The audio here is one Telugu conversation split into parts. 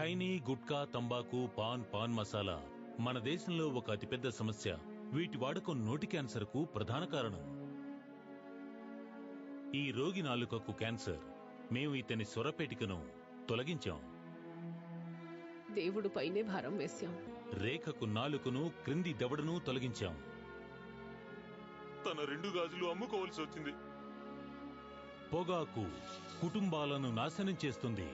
ఖైనీ, గుట్కా, తంబాకు, పాన్ మసాలా మన దేశంలో ఒక అతిపెద్ద సమస్య. వీటి వాడకం నోటి క్యాన్సర్ కు ప్రధాన కారణం. ఈ రోగి నాలుకకు క్యాన్సర్. మేము ఇతని స్వరపేటికను తొలగించాం. దేవుడు పైనే భారం వేశాం. రేఖకు నాలుకను, క్రింది దవడను తొలగించాం. తన 2 గాజులు అమ్ముకోవాల్సి వచ్చింది. పొగాకు కుటుంబాలను నాశనం చేస్తుంది.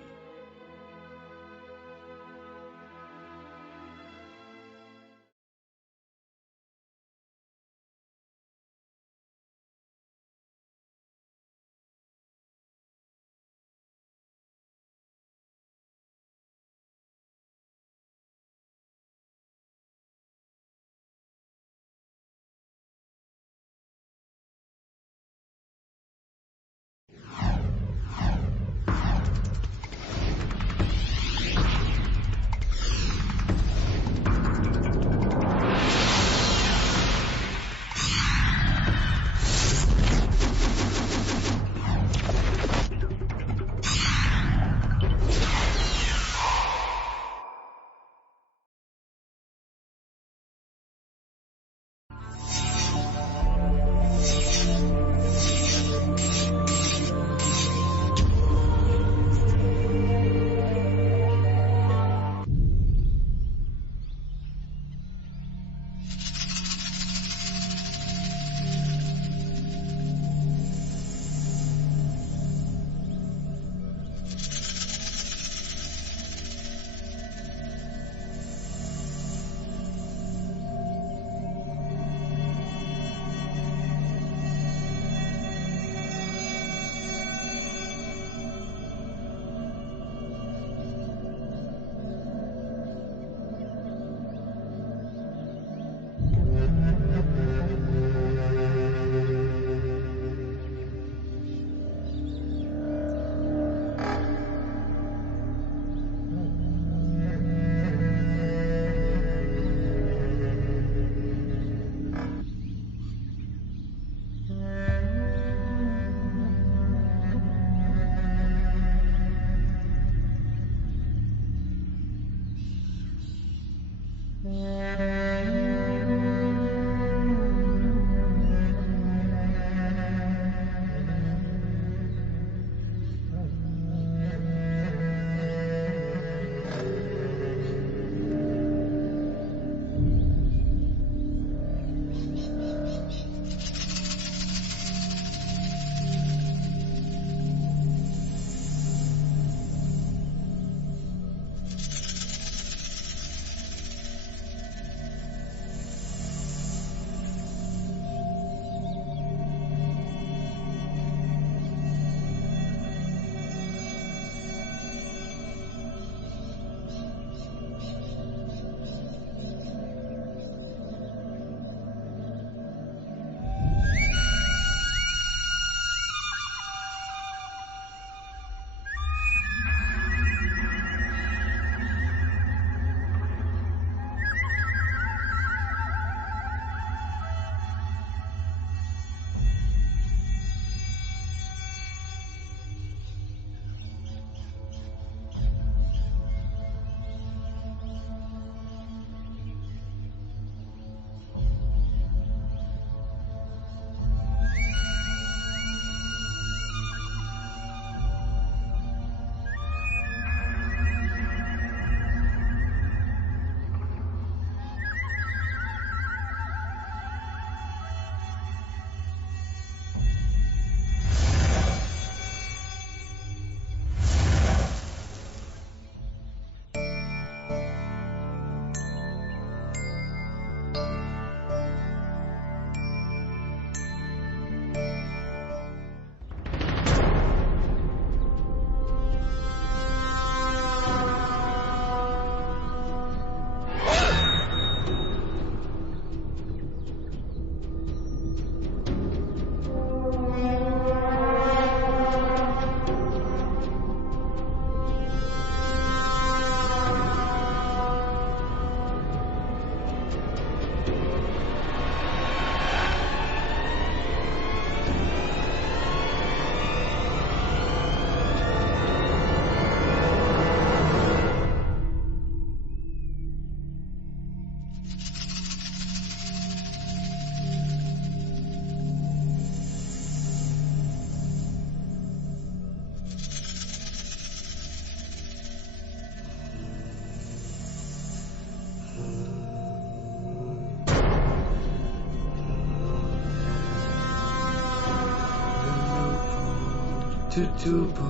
చుచుబు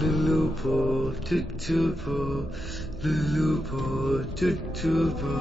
లులుబు చుచుబు లులుబు చుచుబు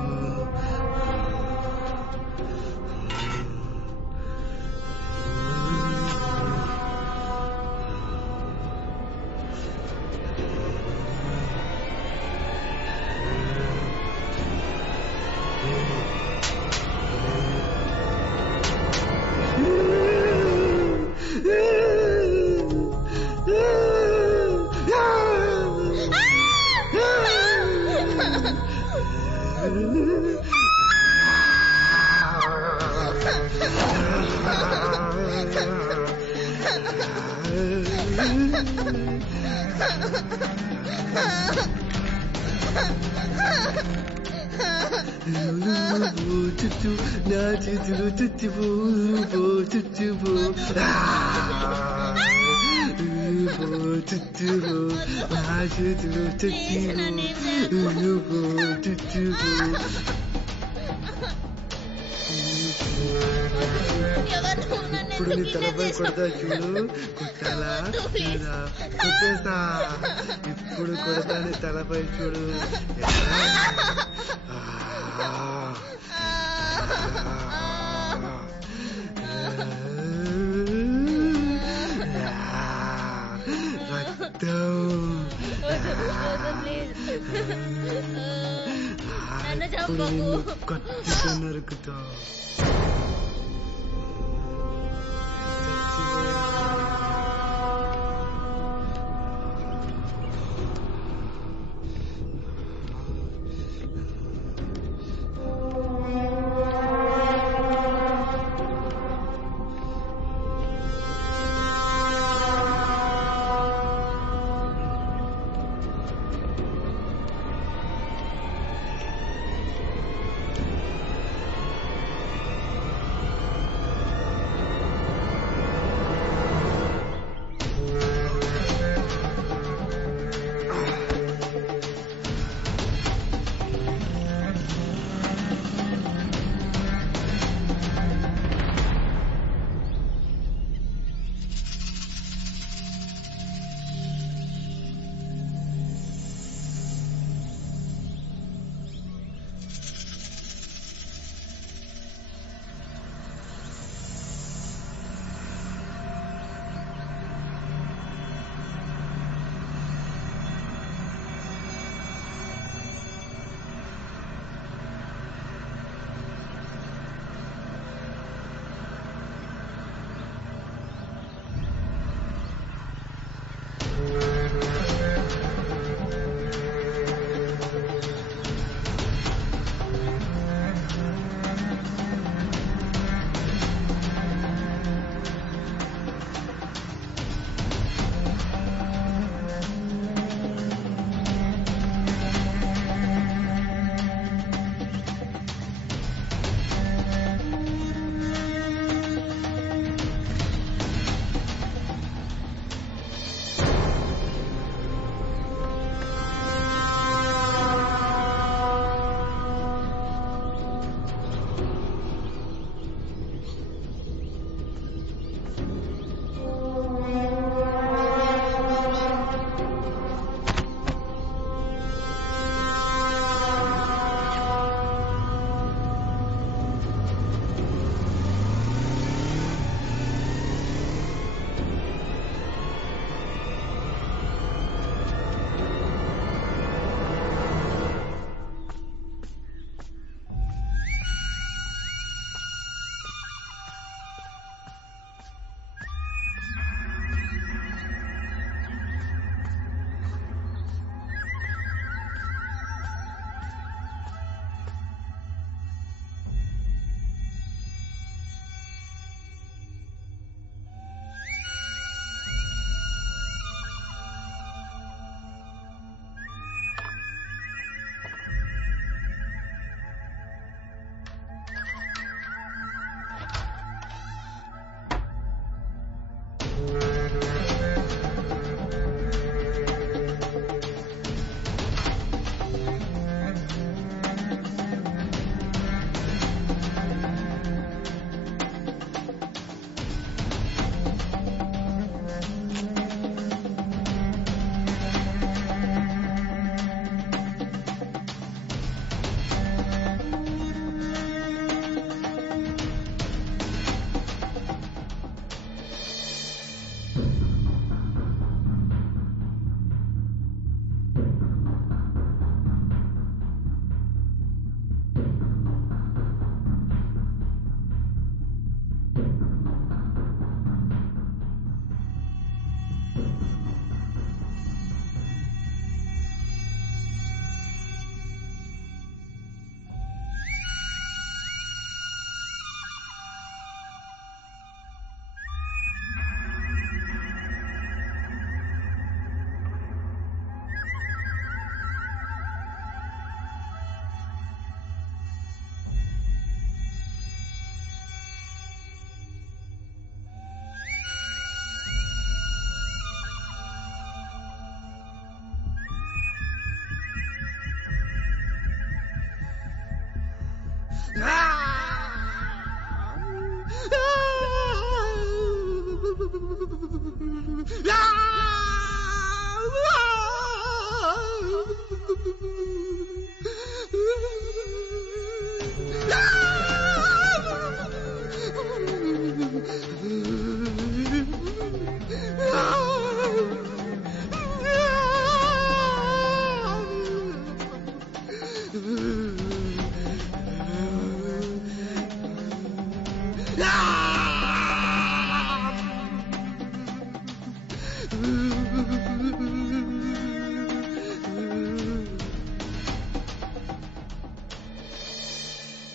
చుచ్చు నా చేతులు చుచ్చుబో చుచ్చుబో చుచ్చుబో నా చేతులు చుచ్చుబో చుచ్చుబో ఇప్పుడు నీ తలపై కొడతా చూడు కొట్టాలా చూడా కొట్టేస్తా ఇప్పుడు కొడతా నీ తలపై చూడు రక్తం ఇప్పుడు నిన్ను కత్తితో నరుకుతా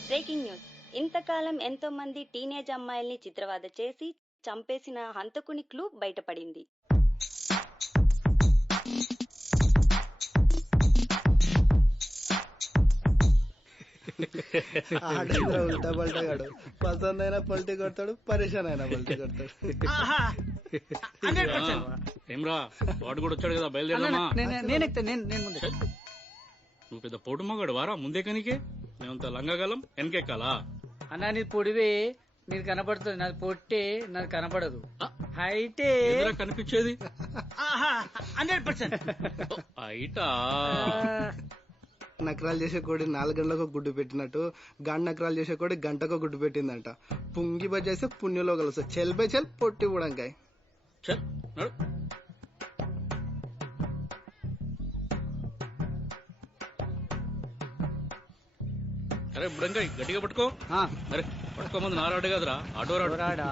బ్రేకింగ్ న్యూస్. ఇంతకాలం ఎంతో మంది టీనేజ్ అమ్మాయిల్ని చిత్రవద చేసి చంపేసిన హంతకుని క్లూ బయటపడింది. ఉల్టా పల్టా గాడు పసంద్ అయినా పల్టీ కొడతాడు, పరేషాన్ అయినా పల్టీ కొడతాడు. ఏమ్రా వాడు కూడా వచ్చాడు కదా, బయలుదేరమ్మా. నేను ముందే. నువ్వు పెద్ద పోటు మగాడు వారా, ముందే కనికే మేమంతా లంగగలం వెనకెక్కాలా? అన్నా నీది పొడివే నీది కనపడుతుంది, నాది పొట్టే నాది కనపడదు. హైటే కనిపించేది 100%. హైటా? నకరాలు చేసే కోడి 4 గంటలకు గుడ్డు పెట్టినట్టు గాండ్ నకరాలు చేసే కోడి గంటకు గుడ్డు పెట్టిందంట. పుంగి బజ్జేస్తే పుణ్యంలో కలుస్తా. చెల్ బై చెల్ పొట్టి బుడంకాయ. అరే బుడంకాయ గట్టిగా పట్టుకో. అరే పట్టుకోమంది నారాడు కదరా, ఆటో రాడా.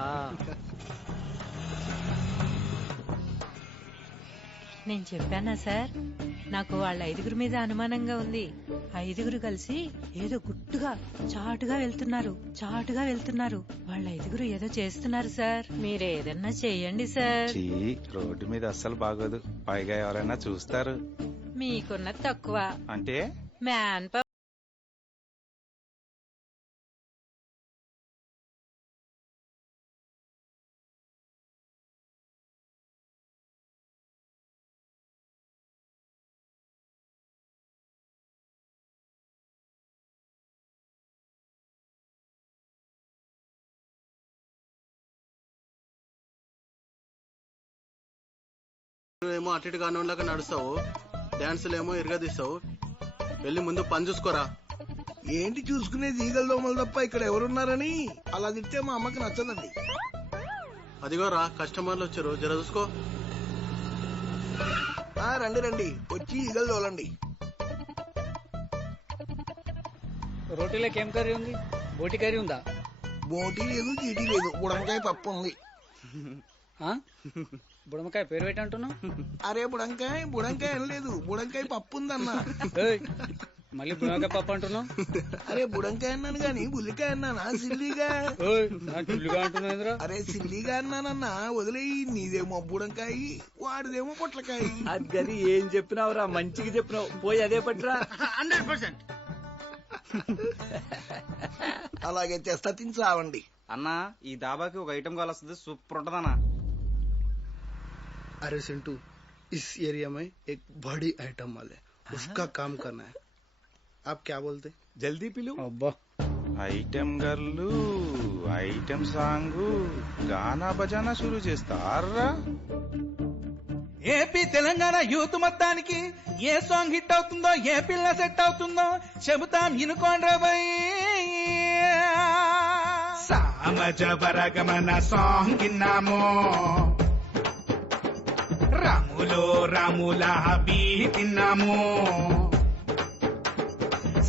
నేను చెప్పానా సార్, నాకు వాళ్ళ 5 మీద అనుమానంగా ఉంది. 5 కలిసి ఏదో గుట్టుగా చాటుగా వెళ్తున్నారు. వాళ్ళ 5 ఏదో చేస్తున్నారు సార్, మీరేదన్నా చెయ్యండి సార్. రోడ్డు మీద అస్సలు బాగోదు, పైగా ఎవరైనా చూస్తారు. మీకున్న తక్కువ అంటే మ్యాన్ పవర్. ఏమో అటు ఇటు కానోళ్ళగా నడుస్తావు, డాన్సులేమో ఇరగదీస్తావు. వెళ్ళి ముందు పని చూసుకోరా. ఏంటి చూసుకునేది, ఈగల దోమలు తప్ప ఇక్కడ ఎవరున్నారని అలా తిట్టే మా అమ్మకి నచ్చదండి. అదిగోరా కస్టమర్లు వచ్చారు, జర చూసుకో. రండి రండి, వచ్చి ఈగలు తోలండి. రోటీలోకి ఏం కర్రీ ఉంది? బోటి కర్రీ ఉందా? బోటీ లేదు, గీటీ లేదు, బుడంకాయ పప్పు ఉంది. బుడమకాయ పేరు పెట్టి అంటున్నావు? అరే బుడంకాయ అనలేదు, బుడంకాయ పప్పు ఉందన్నా. మళ్ళీ బుడమకాయ పప్పు అంటున్నావు? అరే బుడంకాయ అన్నాను గాని బుల్లికాయ అన్నానా? సిల్లిగా అంటున్నా. అరే సిల్లిగా అన్నానన్నా, వదిలేయి. నీదేమో బుడంకాయ, వాడిదేమో పొట్లకాయ. అది ఏం చెప్పినావురా, మంచిగా చెప్పినావు. పోయి అదే పట్రా. 100%. అలాగే చేస్తా, తిని చావండి. అన్నా ఈ దాబాకి ఒక ఐటమ్ కాల్ వస్తుంది, సూపర్ ఉంటదన్నా. अरे सिंटू, इस एरिया में एक बड़ी आइटम माल है, उसका काम करना है. आप क्या बोलते? जल्दी पिलो. अब्बा ఐటమ్ గర్లు, ఐటమ్ సాంగ్, గానా బజానా షురూ చేస్తారా? ఏపీ తెలంగాణ యూత్ మొత్తానికి ఏ సాంగ్ హిట్ అవుతుందో, ఏ పిల్ల సెట్ అవుతుందో చెబుతాం, ఇనుకోండ్రా బై. సామజ వరగమన సాంగ్ విన్నాము, రాము రాములో రాముల హబీ తిన్నాము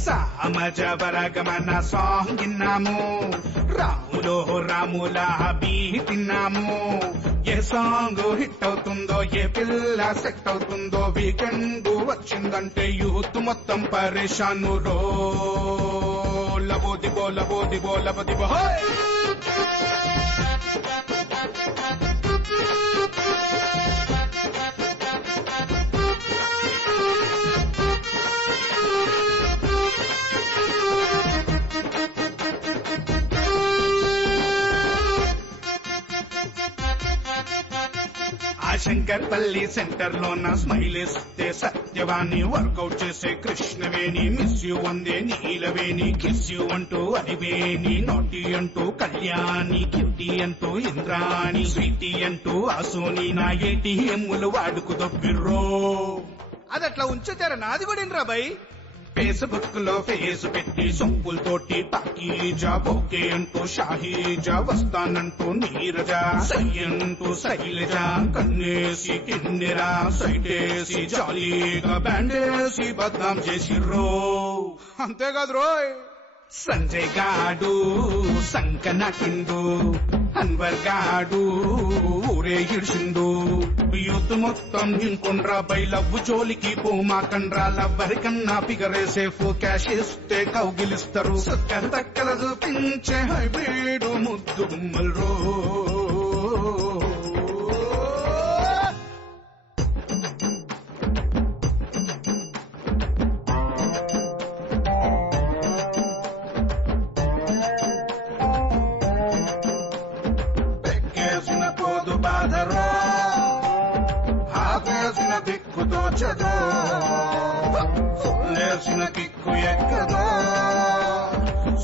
సామజ వరగమన సాంగ్ విన్నాము రాములో రాముల హబీ తిన్నాము ఏ సాంగ్ హిట్ అవుతుందో ఏ పిల్ల సెట్ అవుతుందో వీకెండ్ వచ్చిందంటే యూత్ మొత్తం పరేషాను రో లబో దిబో లబో దిబో లబో దిబో శంకర్పల్లి సెంటర్ లో నా స్మైల్ ఇస్తే సత్యవాణి వర్కౌట్ చేసే Krishnaveni miss you Vande Neelaveni kiss you అంటూ అదివేణి నాటి అంటూ కళ్యాణి క్యూటీ అంటూ ఇంద్రాణి స్వీటీ అంటూ ఆసోని నా ఏటీఎంలు వాడుకు దొబ్బిర్రో అది అట్లా ఉంచారా నాది కూడా ఇంద్రా బై ఫేస్బుక్ లో ఫేస్ పెట్టి సొంపులతోటి పాకీజా ఓకే అంటూ షాహీజా వస్తానంటూ నీరజా సై అంటూ శైలజ కన్నేసి కిన్నెరా సైటేసి జాలీగా బ్యాండేసి బద్నాం చేసిర్రో అంతేకాదు రోయ్ సంజయ్ గాడు సంకన కిందు అన్వర్ గాడు ఊరే ఇడిసిండు యూత్ మొత్తం ఇంకొండ్రా బై లవ్వు జోలికి పోమాకండ్రా లవ్వరి కన్నా ఫిగరే సేఫ్ క్యాష్ ఇస్తే కౌగిలిస్తారు సక్కర తక్కల చూపించే హైబ్రిడ్ ముద్దు గుమ్మల్రో బాధరో ఆపేసిన దిక్కు తోచదో లేసిన కిక్కు ఎక్కదో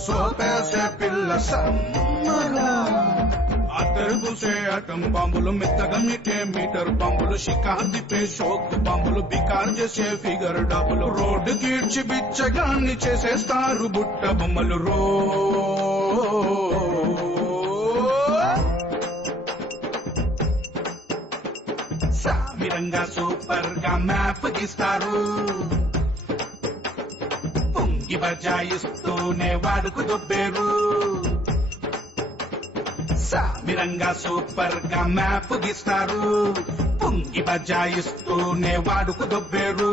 సోపేసే పిల్ల సమ్మగా అతరుగుసే అటం బాంబులు మెత్తగా మిటే మీటర్ బాంబులు షికార్ దిపే షోక్ బాంబులు బికార్ చేసే ఫిగర్ డబ్బులు రోడ్డు కీడ్చి బిచ్చగాన్ని చేసేస్తారు బుట్ట బొమ్మలు రో సామిరంగా సూపర్ గా మ్యాప్ గీస్తారు పొంగి బజాయిస్తూనే వాడుకు దొబ్బేరు సామిరంగా సూపర్ గా మ్యాప్ గీస్తారు పొంగి బజాయిస్తూనే వాడుకు దొబ్బేరు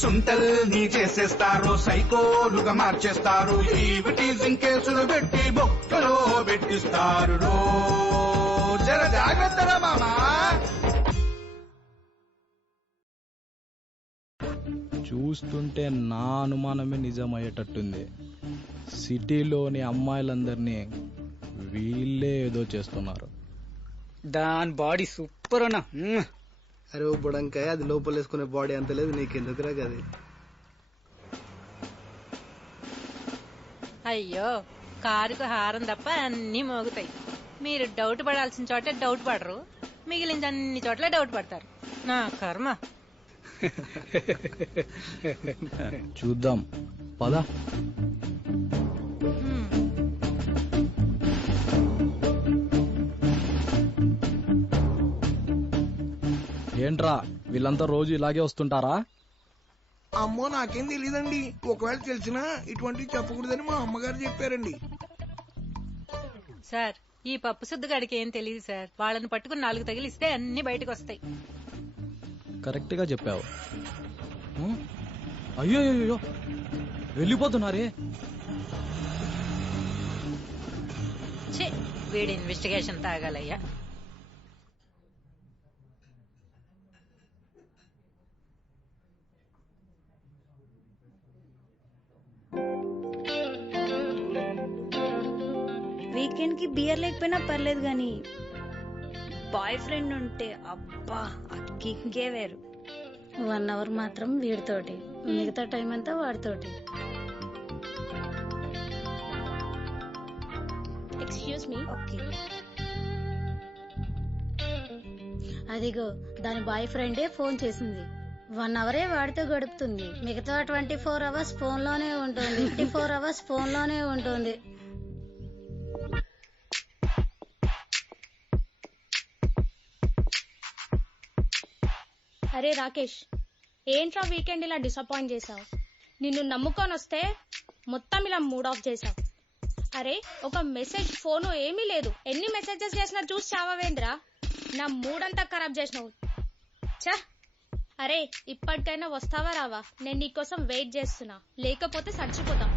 సుంటల్ని చేసేస్తారు సైకోలుగా మార్చేస్తారు ఈవిటీజింగ్ కేసులు పెట్టి బొక్కలో పెట్టిస్తారు రో జర జాగ్రత్తరా మామా చూస్తుంటే నా అనుమానమే నిజమయ్యేటట్టుంది సిటీలోని అమ్మాయిలందరినీ వీళ్ళే ఏదో చేస్తున్నారు దాని బాడీ సూపర్ అన్నా అరే ఓ బుడంకాయ అది లోపలేసుకునే బాడీ అంత లేదు నీకెందుకురా గది అయ్యో కారుకు హారం తప్ప అన్ని మోగుతాయి మీరు డౌట్ పడాల్సిన చోట డౌట్ పడరు మిగిలిన అన్ని చోట్ల డౌట్ పడతారు నా కర్మ చూద్దాం పద ఏంట్రా వీళ్ళంతా రోజు ఇలాగే వస్తుంటారా అమ్మో నాకేం తెలీదండి ఒకవేళ తెలిసినా ఇటువంటి చెప్పకూడదని మా అమ్మగారు చెప్పారండి సార్ ఈ పప్పు సుద్దుగాడికి ఏం తెలియదు సార్ వాళ్ళని పట్టుకుని 4 తగిలిస్తే అన్ని బయటకు వస్తాయి కరెక్ట్ గా చెప్పావు అయ్యో అయ్యో వెళ్ళిపోతున్నారే వీడి ఇన్వెస్టిగేషన్ తాగాలయ్యా వీకెండ్ కి బియర్ లేకపోయినా పర్లేదు గాని బాయ్ ఫ్రెండ్ ఉంటే అబ్బా ఆ కిక్కే వేరు. 1 అవర్ మాత్రం వీడితోటి, మిగతా టైం అంతా వాడితోటి. Excuse me. ఓకే. అదిగో దాని బాయ్ ఫ్రెండే ఫోన్ చేసింది. 1 అవరే వాడితో గడుపుతుంది, మిగతా 24 అవర్స్ ఫోన్ లోనే ఉంటుంది. 24 అవర్స్ ఫోన్ లోనే ఉంటుంది. అరే రాకేష్, ఏంట్రా వీకెండ్ ఇలా డిసప్పాయింట్ చేసావు? నిన్ను నమ్ముకొని వస్తే మొత్తం ఇలా మూడ్ ఆఫ్ చేసావు. అరే ఒక మెసేజ్ ఫోను ఏమీ లేదు, ఎన్ని మెసేజెస్ చేసినా చూసి చావేంద్రా? నా మూడ్ అంతా ఖరాబ్ చేసినావు. చా, అరే ఇప్పటికైనా వస్తావా రావా? నేను నీకోసం వెయిట్ చేస్తున్నా, లేకపోతే చచ్చిపోతా.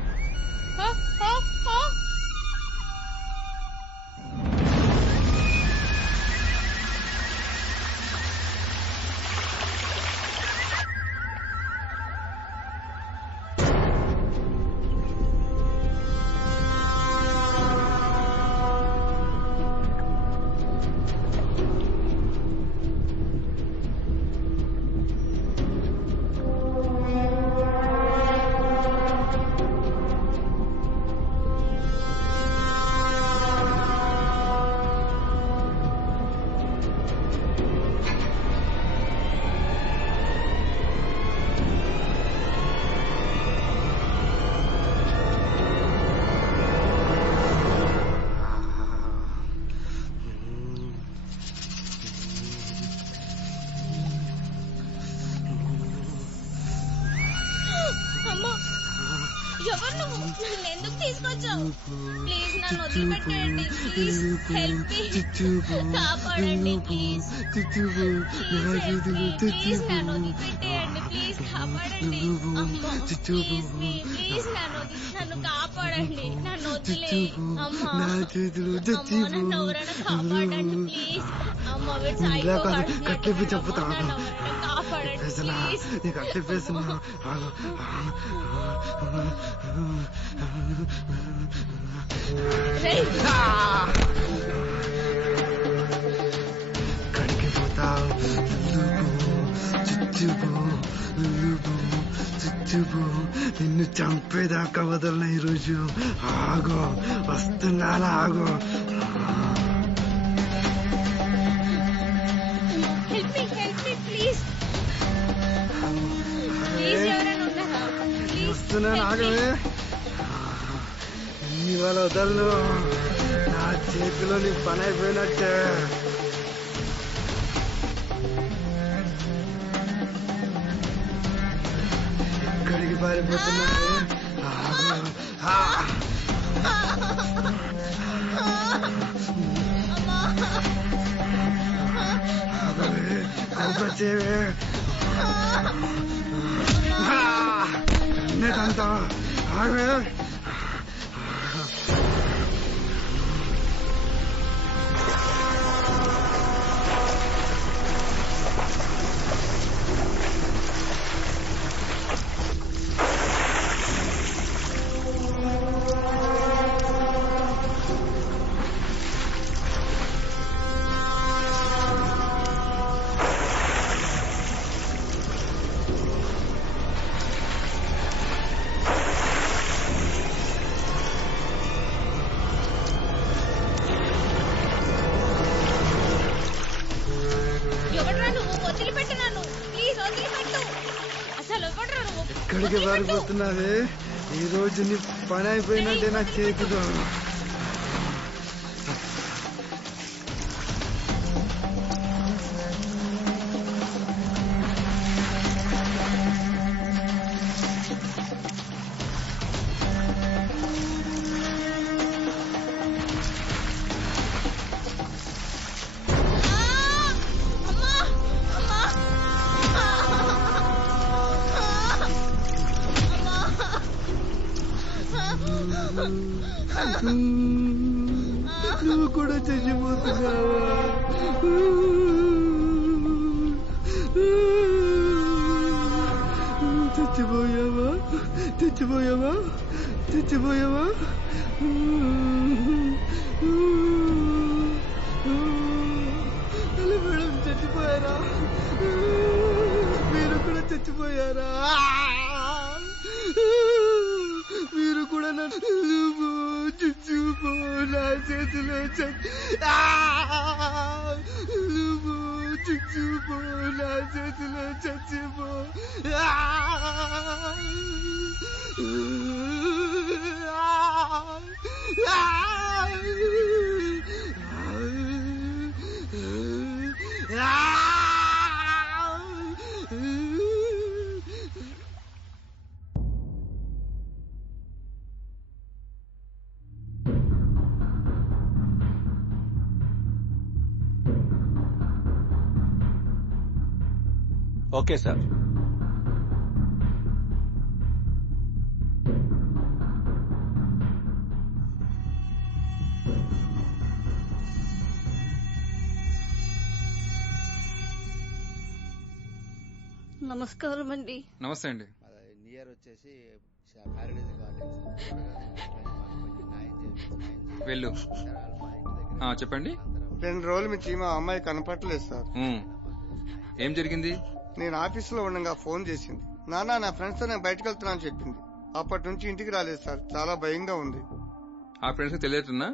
ఎవరు నువ్వు? నన్ను ఎందుకు తీసుకొచ్చావు? ప్లీజ్ నన్ను వదిలిపెట్టేయండి. ప్లీజ్ హెల్ప్ మీ, కాపాడండి. ప్లీజ్ ప్లీజ్ నన్ను వదిలిపెట్టేయండి. ప్లీజ్ కాపాడండి. ప్లీజ్ ప్లీజ్ నన్ను కాపాడండి. నన్ను వదిలే అమ్మా. నన్ను ఎవరైనా కాపాడండి ప్లీజ్. అమ్మ వీడు సైకోగాడు. కట్టిపి చెప్పుతా కాపాడండి ప్లీజ్. కడికి పోతావు చుచ్చుబు నిన్ను చంపేదాకా వదలన ఈరోజు. ఆగో వస్తున్నాను, ఆగో. వస్తున్నాను, ఆగవే. ఇవాళ వదలను, నా చేతిలో నీ పని అయిపోయినట్టే. ఎక్కడికి పారిపోతున్నా? చేవే అన్నేదంతా ఆగవే. ఎక్కడికి పారిపోతున్నావే? ఈ రోజు నీ పని అయిపోయినట్టే నా చేతిలో. నువ్వు కూడా చచ్చిపోతున్నావా? చచ్చిపోయావా? చచ్చిపోయావా? చచ్చిపోయావా? మేడం చచ్చిపోయారా? మీరు కూడా చచ్చిపోయారా? మీరు కూడా నన్ను చుచ్చుపో, నా చేతిలో నువ్వు చుచ్చుపో, నా చేతిలో చచ్చిపో. Okay sir. నమస్కారం అండి. నమస్తే అండి. నియర్ వచ్చేసి వెళ్ళు. చెప్పండి. 2 రోజుల నుంచి మా అమ్మాయి కనపట్టలేదు సార్. ఏం జరిగింది? నేను ఆఫీసులో ఉండగా ఫోన్ చేసింది. నాన్న నా ఫ్రెండ్స్ తో నేను బయటకు వెళ్తున్నా అని చెప్పింది. అప్పటి నుంచి ఇంటికి రాలేదు సార్. చాలా భయంగా ఉంది. ఆ ఫ్రెండ్స్ తెలియదున్నా?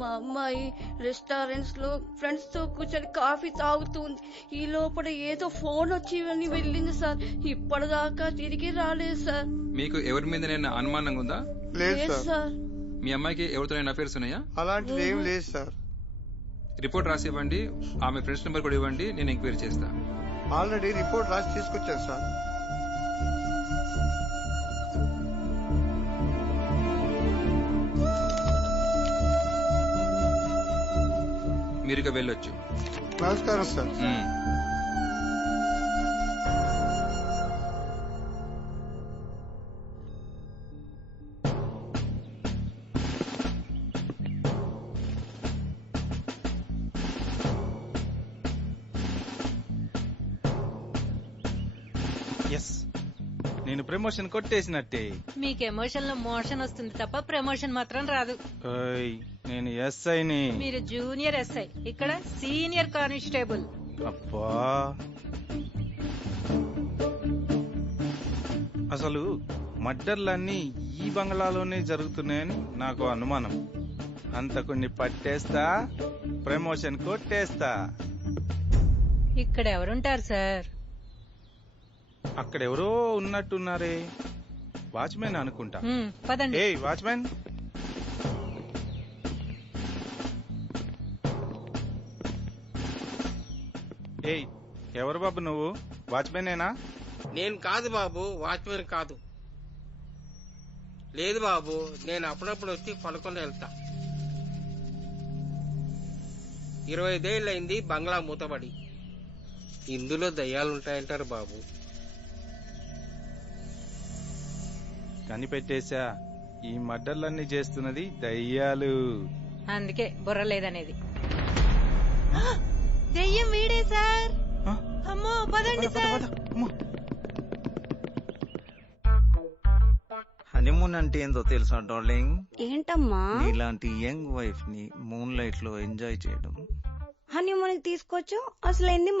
మా అమ్మాయి రెస్టారెంట్స్ లో ఫ్రెండ్స్ తో కూర్చొని కాఫీ తాగుతుంది. ఈ లోపల ఏదో ఫోన్ వచ్చి వెళ్ళింది సార్. ఇప్పటిదాకా తిరిగి రాలేదు సార్. మీకు ఎవరి మీద నేను అనుమానంగా ఉందా? లేదు సార్. మీ అమ్మాయికి ఎవరితో అఫేర్స్ ఉన్నాయా? అలాంటిది ఏం లేదు సార్. రిపోర్ట్ రాసి ఇవ్వండి. ఆమె ఫ్రెండ్స్ నెంబర్ కూడా ఇవ్వండి. నేను ఎంక్వైరీ చేస్తా. ఆల్రెడీ రిపోర్ట్ రాసి తీసుకొచ్చాను సార్. మీరుగా వెళ్ళొచ్చు. నమస్కారం సార్. ఎస్, నేను ప్రమోషన్ కొట్టేసినట్టే. మీకు ఎమోషన్ లో మోషన్ వస్తుంది తప్ప ప్రమోషన్ మాత్రం రాదు. నేను ఎస్ఐని. మీరు జూనియర్ ఎస్ఐ, ఇక్కడ సీనియర్ కానిస్టేబుల్. అబ్బా, అసలు మర్డర్లన్నీ ఈ బంగ్లాలోనే జరుగుతున్నాయని నాకు అనుమానం. అంతకుని పట్టేస్తా, ప్రమోషన్ కొట్టేస్తా. ఇక్కడ ఎవరుంటారు సార్? అక్కడెవరో ఉన్నట్టున్నారే. వాచ్మెన్ అనుకుంటా. పదండి. ఏ వాచ్మెన్, ఏయ్ ఎవరు బాబు నువ్వు? వాచ్మెనేనా? నేను కాదు బాబు, వాచ్మెన్ కాదు. లేదు బాబు, నేను అప్పుడప్పుడు వచ్చి పడుకొని వెళ్తా. 25 ఏళ్ళయింది బంగ్లా మూతబడి. ఇందులో దయ్యాలుంటాయంటారు బాబు. కనిపెట్టేశా, ఈ మర్డర్లన్నీ చేస్తున్నది దయ్యాలు. అందుకే బుర్ర లేదనేది. దెయ్యం వీడే సార్. అమ్మో పదండి సార్. హనీమూన్ అంటే ఏందో తెలుసా డార్లింగ్? ఏంటమ్మా? నీలాంటి యంగ్ వైఫ్ ని మూన్ లైట్ లో ఎంజాయ్ చేయడం. హనీమూన్ తీసుకోవచ్చు. అసలు ఏంది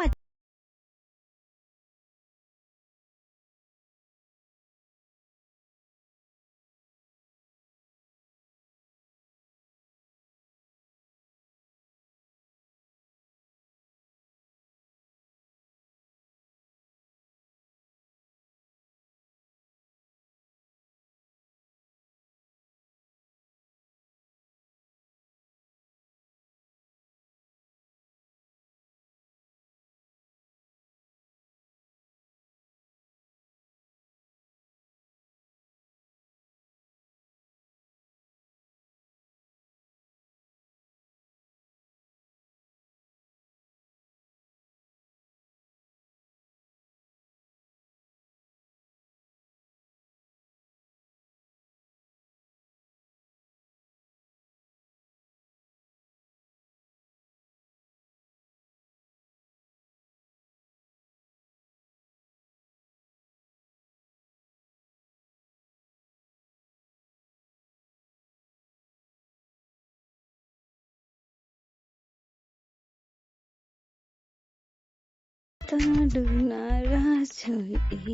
వస్తాడు నా రాజు,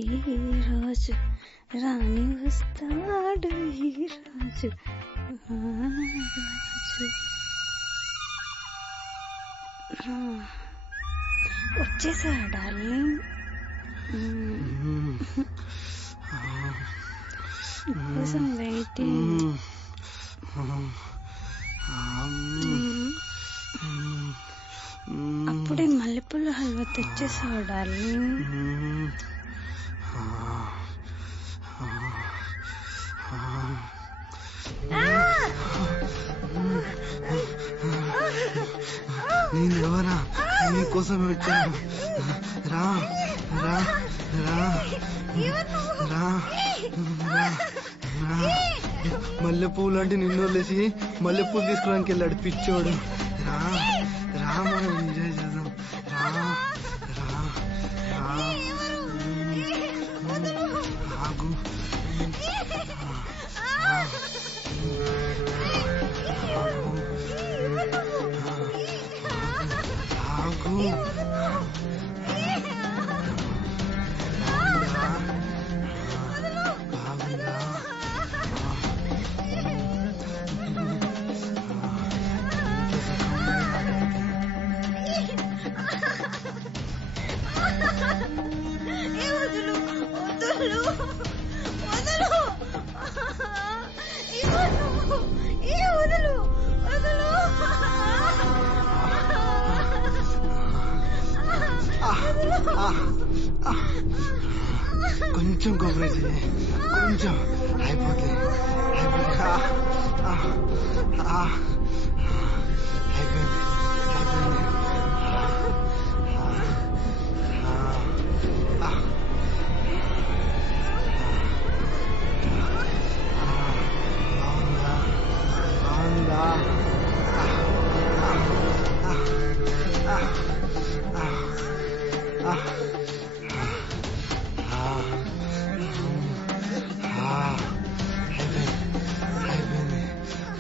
ఈ రాజు రాణి వస్తాడు, ఈ రాజు వచ్చేసాడు డార్లింగ్. కోసం వెయిటింగ్. అప్పుడే మల్లెపూల హల్వా తెచ్చేసావు డార్లింగ్. నేను ఎవరా? నీకోసమే వచ్చాను. రా. రా రా రా మల్లెపూలు అంటే నిన్ను వదిలేసి మల్లెపూలు తీసుకోవడానికి వెళ్ళాడు పిచ్చోడు. రా రా మనం ఎంజాయ్ చేద్దాం. రా రా రా ఆగు ఆగు కొంచెం కోపరేజ్ కొంచెం అయిపోతుంది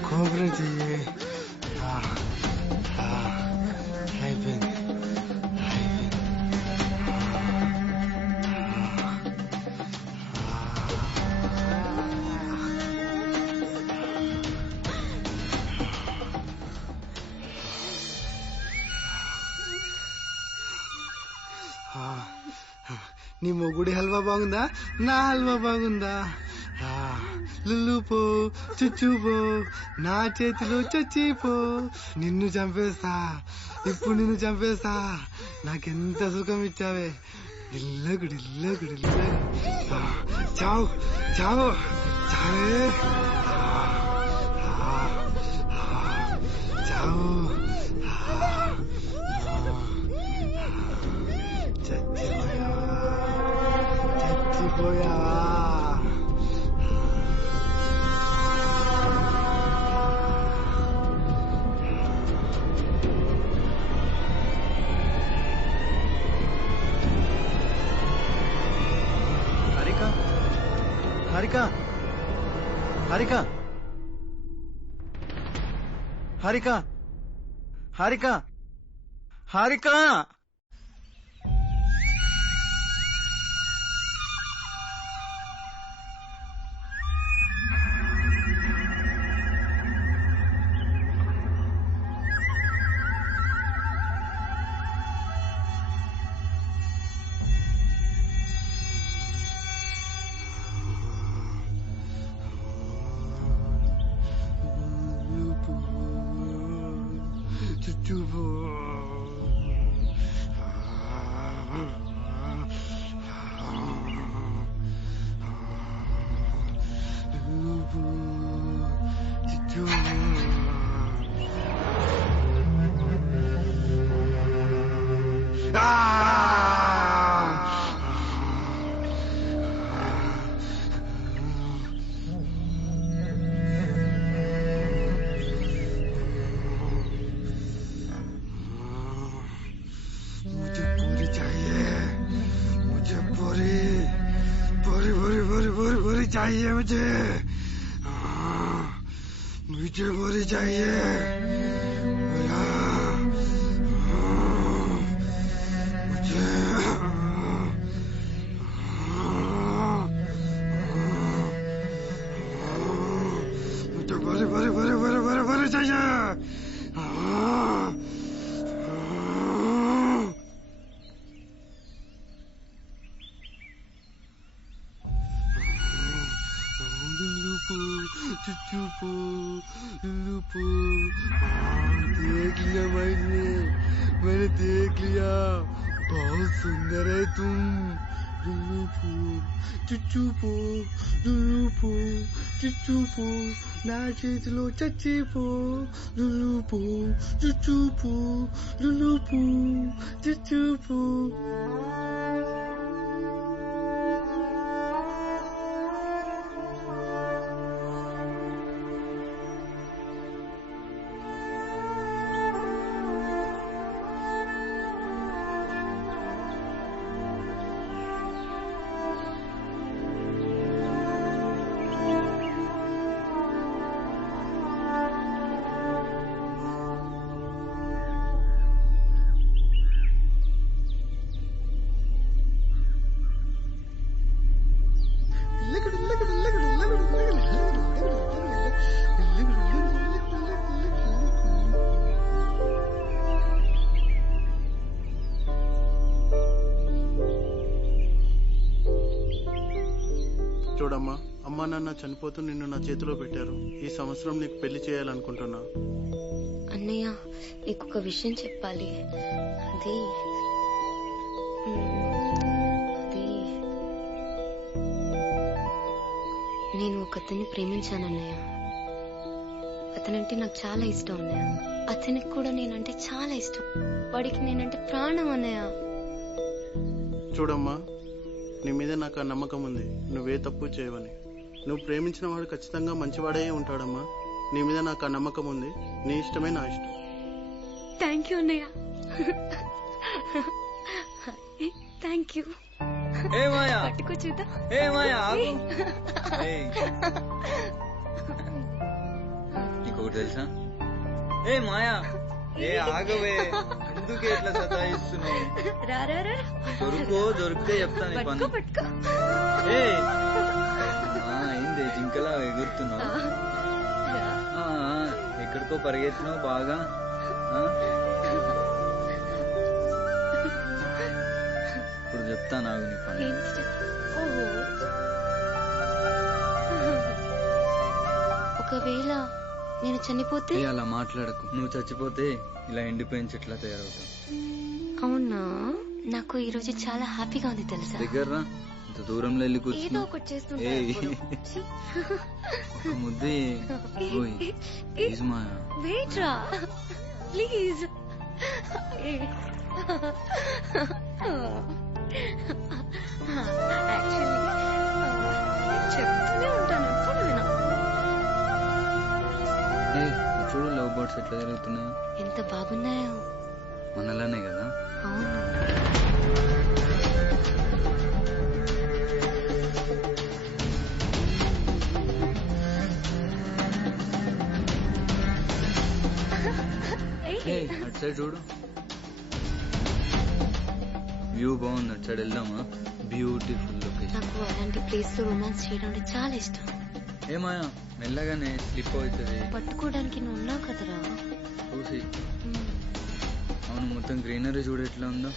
కోపరేజ్ చెయ్యి. అయిపోయింది నీ మొగుడి హల్వా బాగుందా నా హల్వా బాగుందా? లుల్లుపో చుచ్చుపో నా చేతిలో చచ్చిపో. నిన్ను చంపేస్తా ఇప్పుడు నిన్ను చంపేస్తా. నాకెంత సుఖం ఇచ్చావే. ఇల్లగుడిల్లగుడిల్ల చావు చావు చావే చావు చచ్చిపోయావా? హరిక హరిక హరిక హరిక హరిక चाहिए मुझे पूरी चाहिए मुझे पूरी पूरी पूरी पूरी पूरी पूरी चाहिए चुपो लुपो देख लिया मैंने देख लिया बहुत सुंदर है तुम लुपो चुचुपो लुपो चुचुपो ना చేతిలో చచ్చిపో लुपो चुचुपो लुपो चुचुपो చూడమ్మా, అమ్మా నాన్న చనిపోతూ నిన్ను నా చేతిలో పెట్టారు. ఈ సంవత్సరం నీకు పెళ్లి చేయాలనుకుంటున్నా. అన్నయ్య, నీకు ఒక విషయం చెప్పాలి. అది నేను ఒకతన్ని ప్రేమించానన్నయ్య. అతనంటే నాకు చాలా ఇష్టం అన్నయ్య. అతనికి కూడా నేనంటే చాలా ఇష్టం. వాడికి నేనంటే ప్రాణం అన్నయ్య. చూడమ్మా, నీ మీద నాకు ఆ నమ్మకం ఉంది. నువ్వే తప్పు చేయవని. నువ్వు ప్రేమించిన వాడు ఖచ్చితంగా మంచివాడే ఉంటాడమ్మా. నీ మీద నాకు ఆ నమ్మకం ఉంది. నీ ఇష్టమే నా ఇష్టం. థ్యాంక్ యూ అన్నయ్య. Thank you. పట్టుకో చూద్దాం. ఇంకొకటి తెలుసా? ఏ మాయా, ఏ ఆగవే, ఎందుకే ఇట్లా సతాయిస్తున్నావు? దొరికితే చెప్తాను ఈ పని. అయింది, జింకలా ఎగురుతున్నావు. ఎక్కడికో పరిగెత్తున్నావు బాగా. ఇప్పుడు చెప్తా నాకు నీ పని. ఒకవేళ నేను చనిపోతే? అలా మాట్లాడకు. నువ్వు చచ్చిపోతే ఇలా ఎండిపోయిన చెట్లా తయారవుతావు. అవునా? నాకు ఈ రోజు చాలా హ్యాపీగా ఉంది తెలుసా. దగ్గర ఇంత దూరంలో వెళ్ళి కూర్చుని ఏదో ఒకటి చేస్తుంటా. ఒక ముద్దే. ప్లీజ్ మాయా, వెయిట్ రా ప్లీజ్. చెప్తూనే ఉంటాను, ఎప్పుడు వినా. చూడు లవ్ బర్డ్స్ ఎట్లా జరుగుతున్నాయో. ఎంత బాగున్నాయో. మనలానే కదా. అవును. అటు సైడ్ చూడు, వ్యూ బాగుంది. అటు సైడ్ వెళ్దామా? Beautiful location. నాకు అలాంటి ప్లేస్ లో రొమాన్స్ చేయడం అంటే చాలా ఇష్టం. ఏమాయా, మెల్లగానే స్లిప్ అవుతుంది. పట్టుకోవడానికి నువ్వు ఉన్నావు కదరా. చూసి. అవును, మొత్తం గ్రీనరీ చూడు ఎట్లా ఉందో.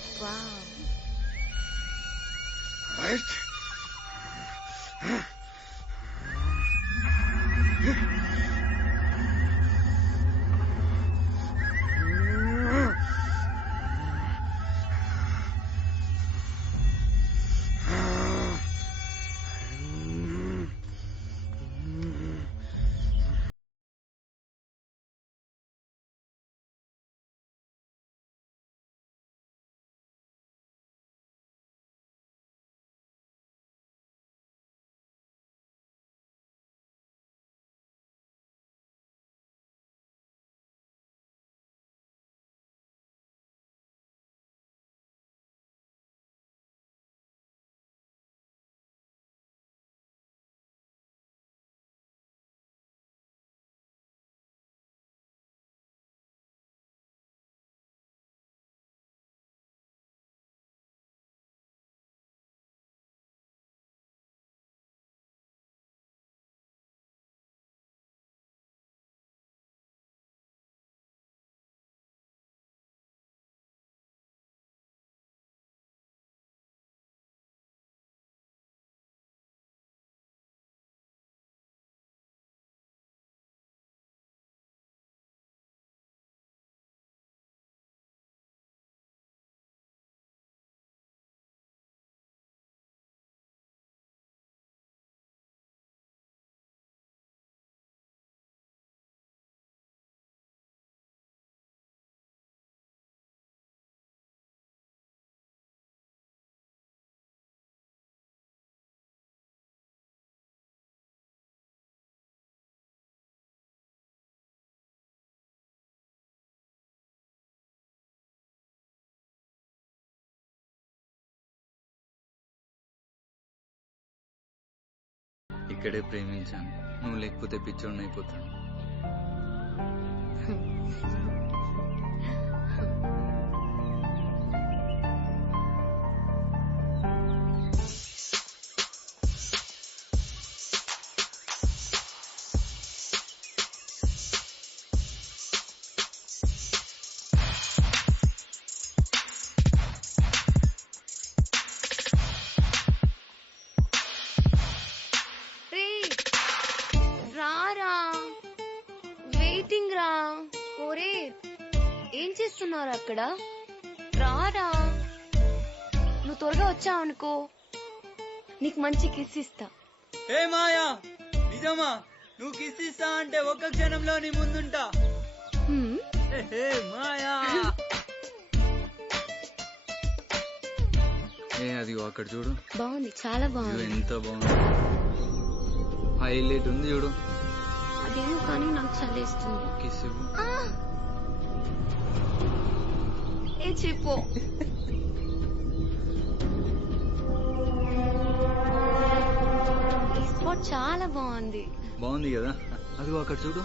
ఇక్కడే ప్రేమించాను. నువ్వు లేకపోతే పిచ్చోడిని అయిపోతాను. ఏం చేస్తున్నారు అక్కడ? రారా, నువ్వు త్వరగా వచ్చావు అనుకో నీకు మంచి కిస్ ఇస్తా. ఏ మాయా, నిజమా? నువ్వు కిస్ ఇస్తా అంటే ఒక్క క్షణంలో నీ ముందుంటా. మాయా అది అక్కడ చూడు. బాగుంది, చాలా బాగుంది. ఎంత బాగుంది, హైలైట్ ఉంది చూడు. అదేమో కానీ నాకు చల్లేస్తుంది. కిస్ ఇవ్వు. ఏ చెప్పు. ఈ స్పాట్ చాలా బాగుంది. బాగుంది కదా, అది అక్కడ చూడు.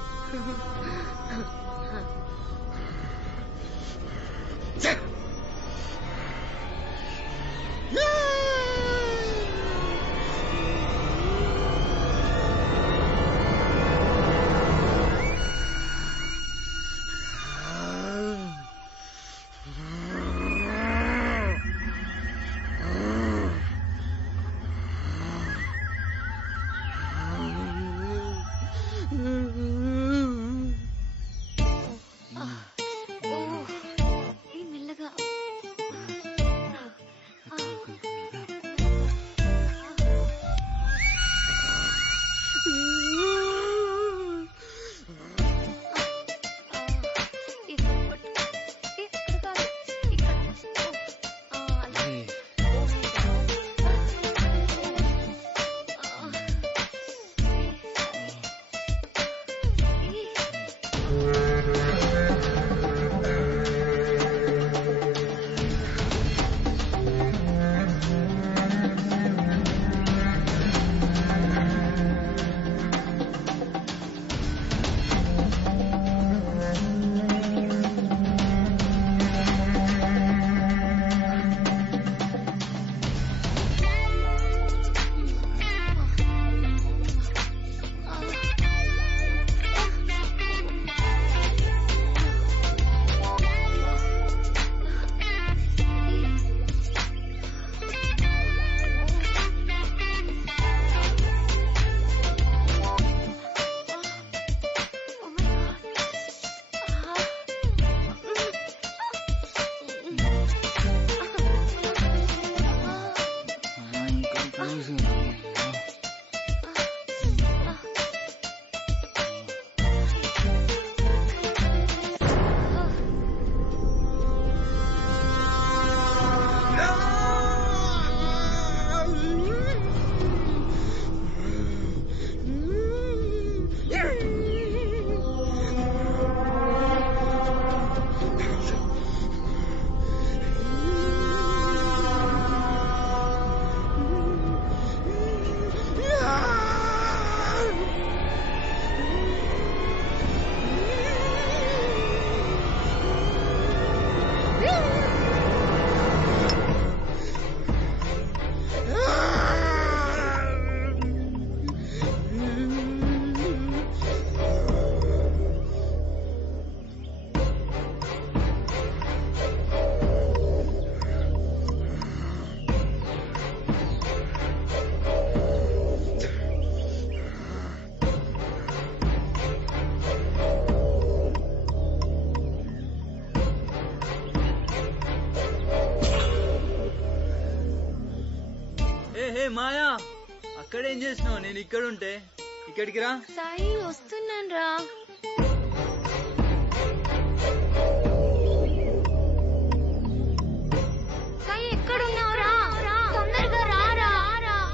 మాయా, అక్కడేం చేసినావు? నేను ఇక్కడ ఉంటే ఇక్కడికి రా. సాయి వస్తున్నాను రా. సాయి ఎక్కడున్నావు? రా, తొందరగా రారా.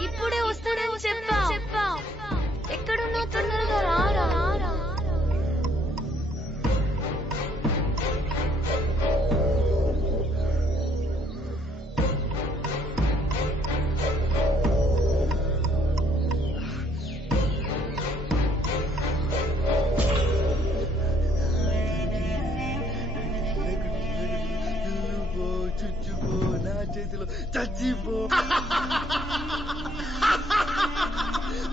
ఇప్పుడే వస్తానని చెప్పా. ఎక్కడున్నావు? తొందరగా రారా. చేతిలో చచ్చిపో.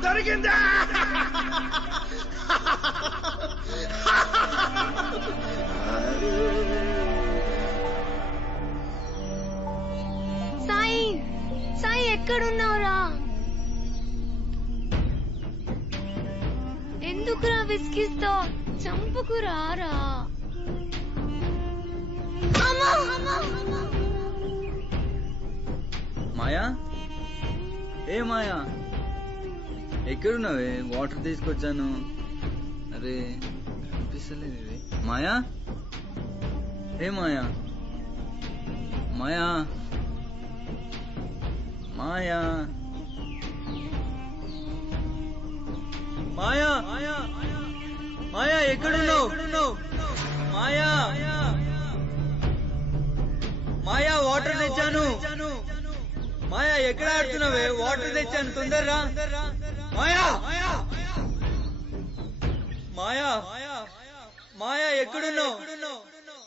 దొరికిందా? సాయి ఎక్కడున్నావురా? ఎందుకురా విసిగిస్తావు? చంపుకు రారా. మాయా ఏ మాయా ఎక్కడున్నావే? వాటర్ తీసుకొచ్చాను. అరే అనిపిస్తలేదు ఇది. మాయా ఏ మాయా మాయా మాయా మాయా మాయా ఎక్కడున్నావు? మాయా మాయా వాటర్ తెచ్చాను. మాయా ఎక్కడ ఆడుతున్నావే? వాటర్ తెచ్చాను, తొందరరా. మాయా మాయా మాయా ఎక్కడున్నావు?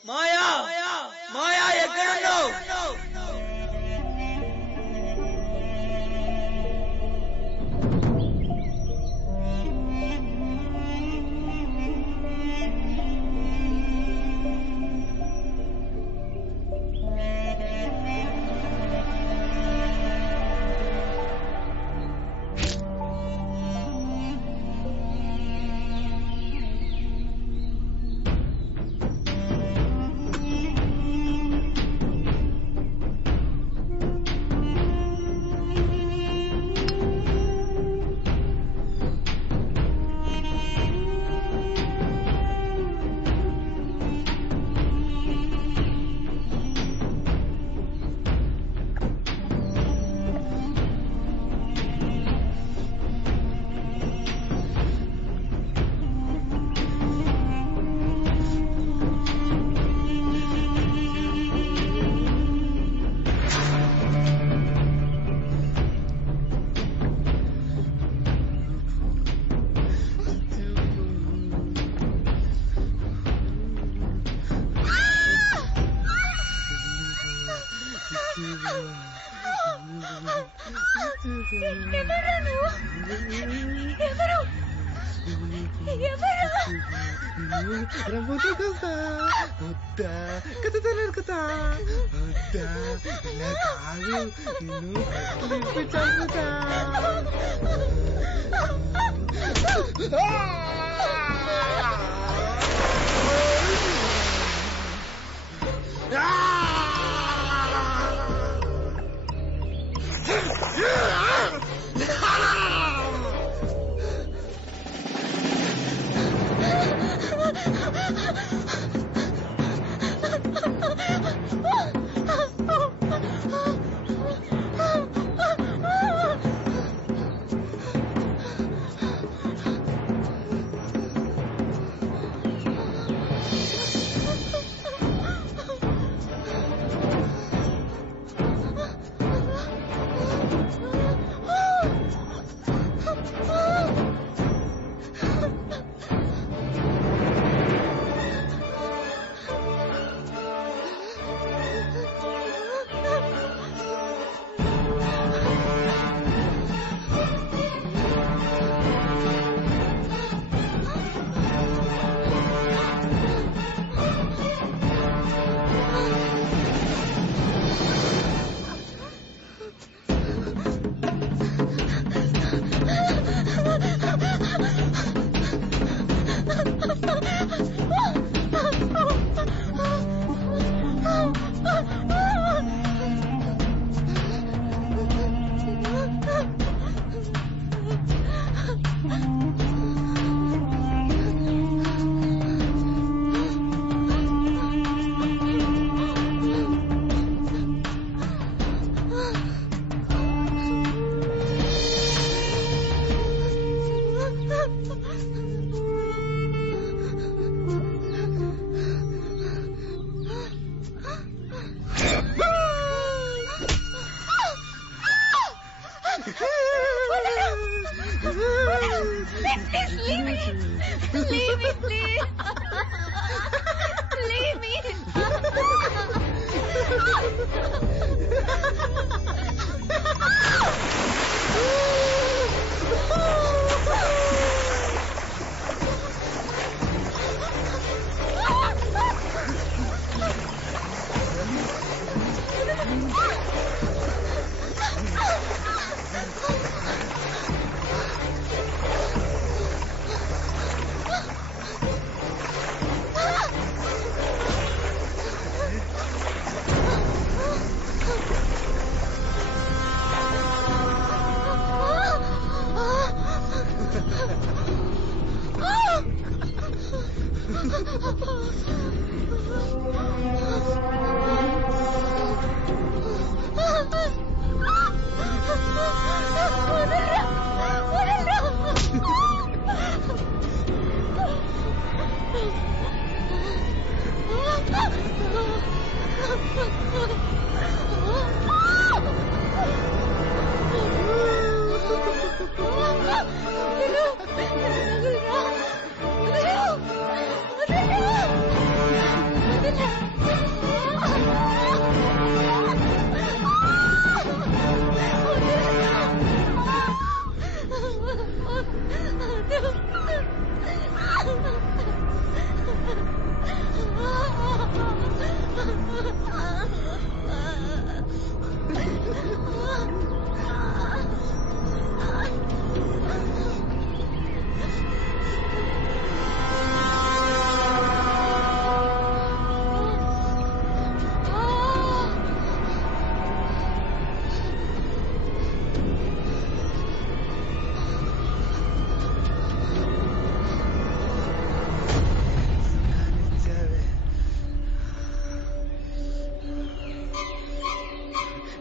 మాయా మాయా ఎక్కడున్నావు?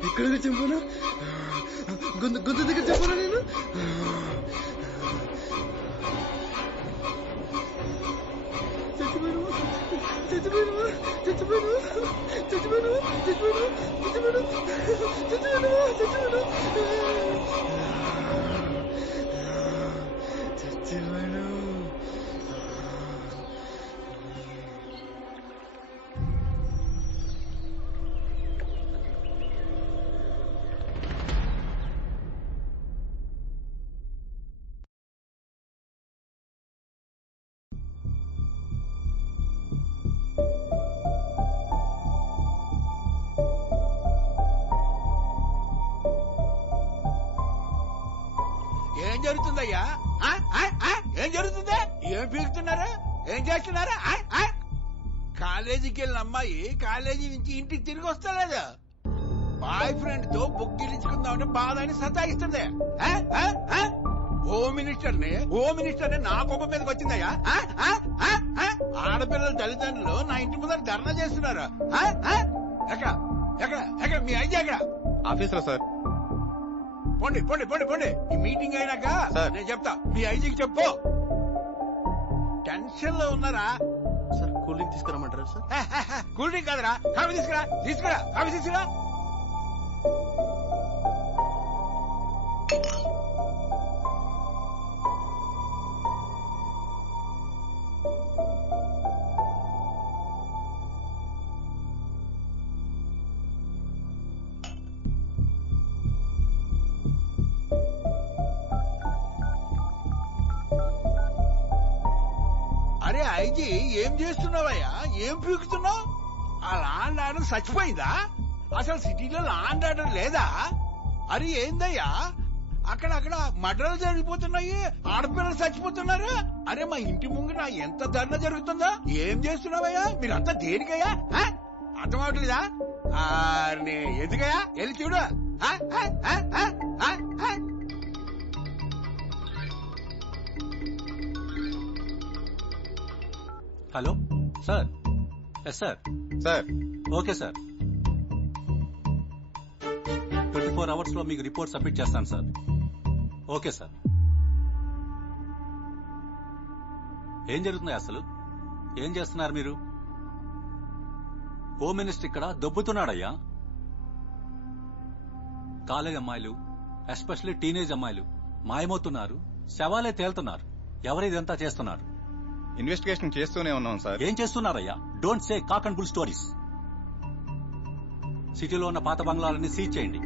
ఇక్కడ చెప్పాను, గొంతు దగ్గర చెప్పాను నేను. ఏం జరుగుతుందయ్యా? ఏం జరుగుతుంది? ఏం పీకుతున్నారా? ఏం చేస్తున్నారా? కాలేజీకి వెళ్ళిన అమ్మాయి కాలేజీ నుంచి ఇంటికి తిరిగి వస్తలేదా? బాయ్ ఫ్రెండ్ తో బుక్కిలించుకుందామంటే బాధని సతాయిస్తుంది. హోమ్ మినిస్టర్ నా కోపం మీదకి వచ్చిందయ్యా. ఆడపిల్లల తల్లిదండ్రులు నా ఇంటి ముందర ధర్నా చేస్తున్నారు. ఎక్కడ ఎక్కడ ఎక్కడ మీ ఐజీ ఎక్కడ? ఆఫీస్ లో సార్. పోండి పోండి పోండి పోండి. ఈ మీటింగ్ అయినాక నేను చెప్తా. మీ ఐజీకి చెప్పు. టెన్షన్ లో ఉన్నారా? సార్ కూల్ డ్రింక్ తీసుకురమ్మంటారా సార్? కూల్ డ్రింక్ కాదురా, కాఫీ తీసుకురా. తీసుకురా, కాఫీ తీసుకురా. అరే ఐజీ, ఏం చేస్తున్నావయ్యా? ఏం పీకుతున్నావు? ఆ లాండ్ ఆర్డర్ చచ్చిపోయిందా? అసలు సిటీలో లాండ్ ఆర్డర్ లేదా? అరే ఏందయ్యా, అక్కడక్కడ మర్డర్లు జరిగిపోతున్నాయి, ఆడపిల్లలు చచ్చిపోతున్నారు. అరే మా ఇంటి ముందు ఎంత ధర్నా జరుగుతుందా? ఏం చేస్తున్నావయ్యా? మీరంతా దేనికయ్యా? అర్థం అవట్లేదా? ఎందుకయ్యా? వెళ్ళి చూడు. Hello sir. Yes sir. Sir okay sir. 24 hours లో మీకు రిపోర్ట్ సబ్మిట్ చేస్తాను సార్. Okay sir. ఏం జరుగుతుంది అసలు? ఏం చేస్తున్నారు మీరు? హోమ్ మినిస్టర్ ఇక్కడ దొబ్బుతున్నాడయ్యా. కాలేజ్ అమ్మాయిలు, ఎస్పెషల్లీ టీనేజ్ అమ్మాయిలు మాయమవుతున్నారు, శవాలే తేలుతున్నారు. ఎవరు ఇదంతా చేస్తున్నారు? ఇన్వెస్టిగేషన్ చేస్తూనే ఉన్నాం సార్. ఏం చేస్తున్నారయ్యా? Don't say cock and bull stories. సిటీలో ఉన్న పాత బంగ్లాలన్నీ సీజ్ చేయండి.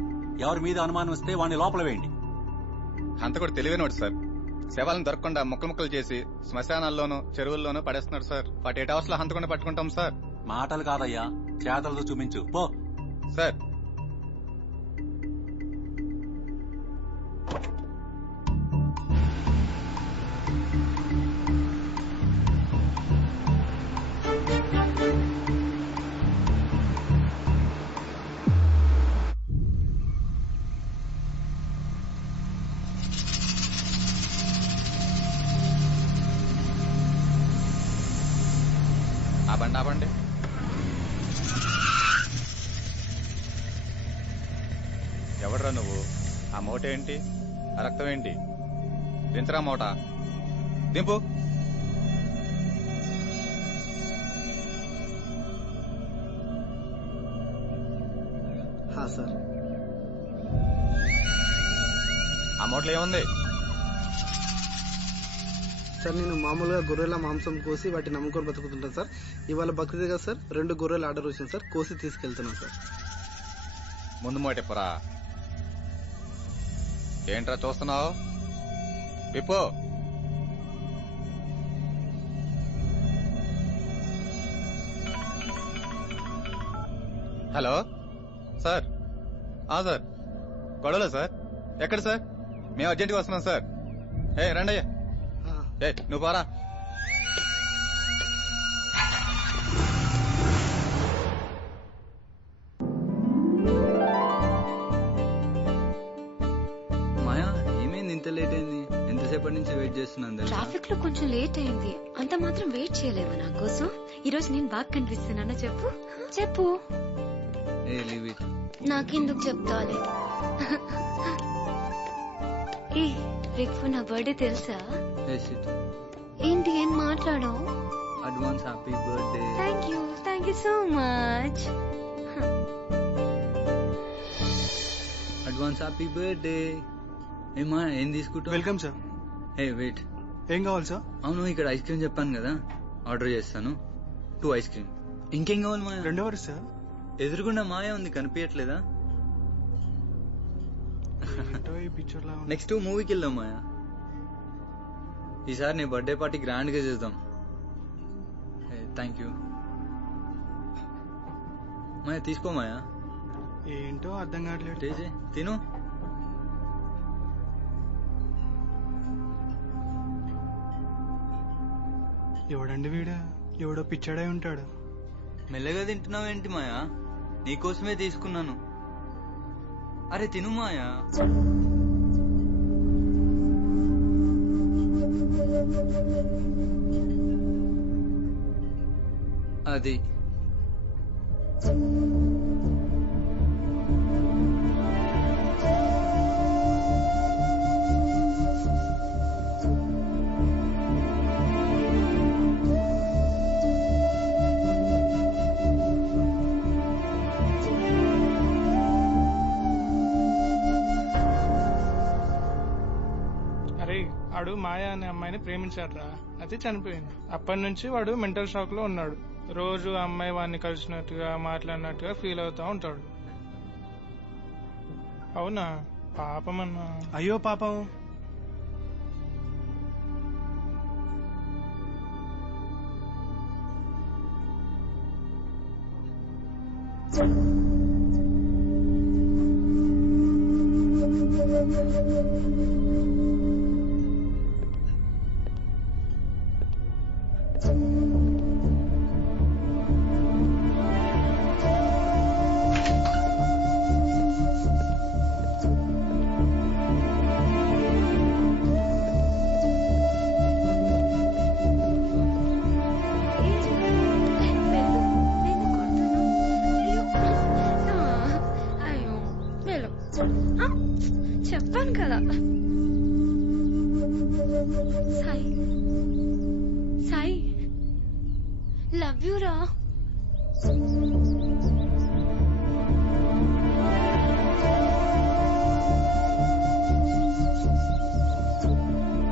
ఎవరి మీద అనుమానం వస్తే వాడిని లోపల వేయండి. హంతకుడు తెలివైనోడు సార్. శవాలను దొరకకుండా ముక్కలు ముక్కలు చేసి శ్మశానాల్లోనూ చెరువుల్లోనూ పడేస్తున్నాడు సార్. 48 అవర్స్ లో హంతకుండా పట్టుకుంటాం సార్. మాటలు కాదయ్యా, చేతలతో చూపించు పో. సార్ ఆపండి ఆపండి. ఎవడ్రా నువ్వు? ఆ మూట ఏంటి? ఆ రక్తం ఏంటి? దించరా మూట, దింపు. సార్ ఆ మూటలో ఏముంది? సార్ నేను మామూలుగా గొర్రెల మాంసం కోసి వాటిని నమ్ముకొని బతుకుతుంటాను సార్. ఇవాళ బక్రీద్ కదా సార్, 2 గొర్రెలు ఆర్డర్ వచ్చింది సార్, కోసి తీసుకెళ్తున్నాను సార్. ముందు మూట ఇప్పురా. ఏంట్రా చూస్తున్నావు? విప్పు. Hello sir. సార్ గొడవలో సార్. ఎక్కడ సార్? మేము అర్జెంట్గా వస్తున్నాం సార్. రండి అయ్యా. నువ్వు పోరా. మాయా ఏమైంది ఇంత లేట్ అయింది? ఎంతసేపటి నుంచి వెయిట్ చేస్తున్నాను. ట్రాఫిక్ లో కొంచెం లేట్ అయింది, అంత మాత్రం వెయిట్ చేయలేవా నా కోసం? ఈ రోజు నేను బాగా కనిపిస్తున్నానా? చెప్పు చెప్పు. నాకెందుకు చెప్తాలే. రేపు నా బర్త్డే తెలుసా? ఏంటి ఏం మాట్లాడావు? Advance happy birthday. Thank you so much. Advance happy birthday. ఏమా ఏం తీసుకుంటావు? Welcome sir. వెయిట్, ఏం కావాలి సార్? అవును ఇక్కడ ఐస్ క్రీమ్ చెప్పాను కదా, ఆర్డర్ చేస్తాను. 2 ఐస్ క్రీమ్. ఇంకేం కావాలి మాయా? 2 సార్. ఎదురుగుండా మాయా ఉంది, కనిపించట్లేదా? నెక్స్ట్ మూవీకి వెళ్దాం మాయా. ఈసారి నీ బర్త్డే పార్టీ గ్రాండ్ గా చేద్దాం. థ్యాంక్ యూ మాయా. తీసుకో మాయా. ఏంటో అర్థం కావట్లేదు. తిను. ఎవడండి వీడు? ఎవడో పిచ్చాడై ఉంటాడు. మెల్లగా తింటున్నావేంటి మాయా? నీకోసమే తీసుకున్నాను. అరే తిను మాయా. అది వాడు మాయా అనే అమ్మాయిని ప్రేమించాడ్రా, అది చనిపోయింది. అప్పటి నుంచి వాడు మెంటల్ షాక్ లో ఉన్నాడు. రోజు ఆ అమ్మాయి వాడిని కలిసినట్టుగా మాట్లాడినట్టుగా ఫీల్ అవుతా ఉంటాడు. అవునా? పాపం అన్నా. అయ్యో పాపం. చెప్పాను కదా. సాయి సాయి లవ్ యూ రా.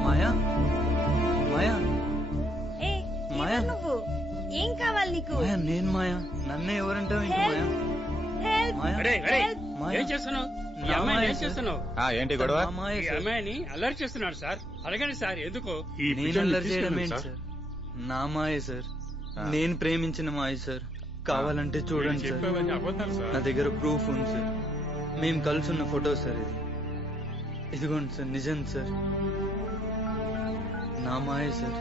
మాయా మాయా మాయా నువ్వు ఏం కావాలి నీకు? మాయా నేను మాయా. నన్నే ఎవరంటావు? ఏం చేస్తున్నావు? ఈ అమ్మాయిని ఏం చేస్తున్నావు? ఏంటి గొడవ? ఈ అమ్మాయిని అలర్ట్ చేస్తున్నాడు సార్. అడగండి సార్ ఎందుకు? నేను అల్లరి చేయడం ఏంటి సార్? నా మాయ సార్, నేను ప్రేమించిన మాయ సార్. కావాలంటే చూడండి సార్, నా దగ్గర ప్రూఫ్ ఉంది సార్. మేము కలిసి ఉన్న ఫోటో సార్ ఇది. ఇదిగోండి సార్, నిజం సార్. నా మాయ సార్,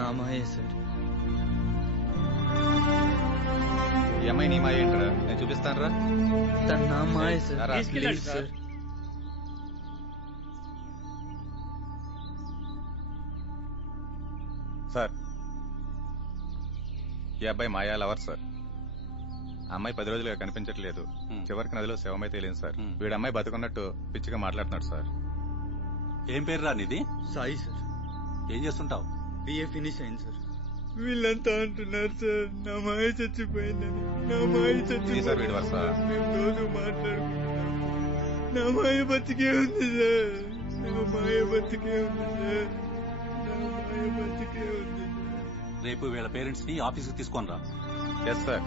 నా మాయ సార్. ఈ అమ్మాయి నీ మాయ ఏంట్రా? నేను చూపిస్తాను రా. తన నా మాయ సార్, ప్లీజ్ సార్. సార్ ఈ అబ్బాయి మాయా లవర్ సార్. అమ్మాయి 10 రోజులుగా కనిపించట్లేదు. చివరికి నదిలో శవమై తేలింది సార్. వీడు అమ్మాయి బతుకున్నట్టు పిచ్చిగా మాట్లాడుతున్నాడు సార్. ఏం పేరు రా నీది? సాయి సార్. ఏం చేస్తుంటావు? బిఏ ఫినిష్ అయింది సార్. వీళ్ళంతా అంటున్నారు సార్ నా మాయ చచ్చిపోయిందని. నా మాయ చచ్చిపోయింది. మేము రోజు మాట్లాడుకుంటున్నాం. నా మాయ బతికే ఉంది సార్. నా మాయ బతికే ఉంది సార్. నా మాయ బతికే ఉంది. రేపు వీళ్ళ పేరెంట్స్ ని ఆఫీస్కి తీసుకొని రా. Yes sir.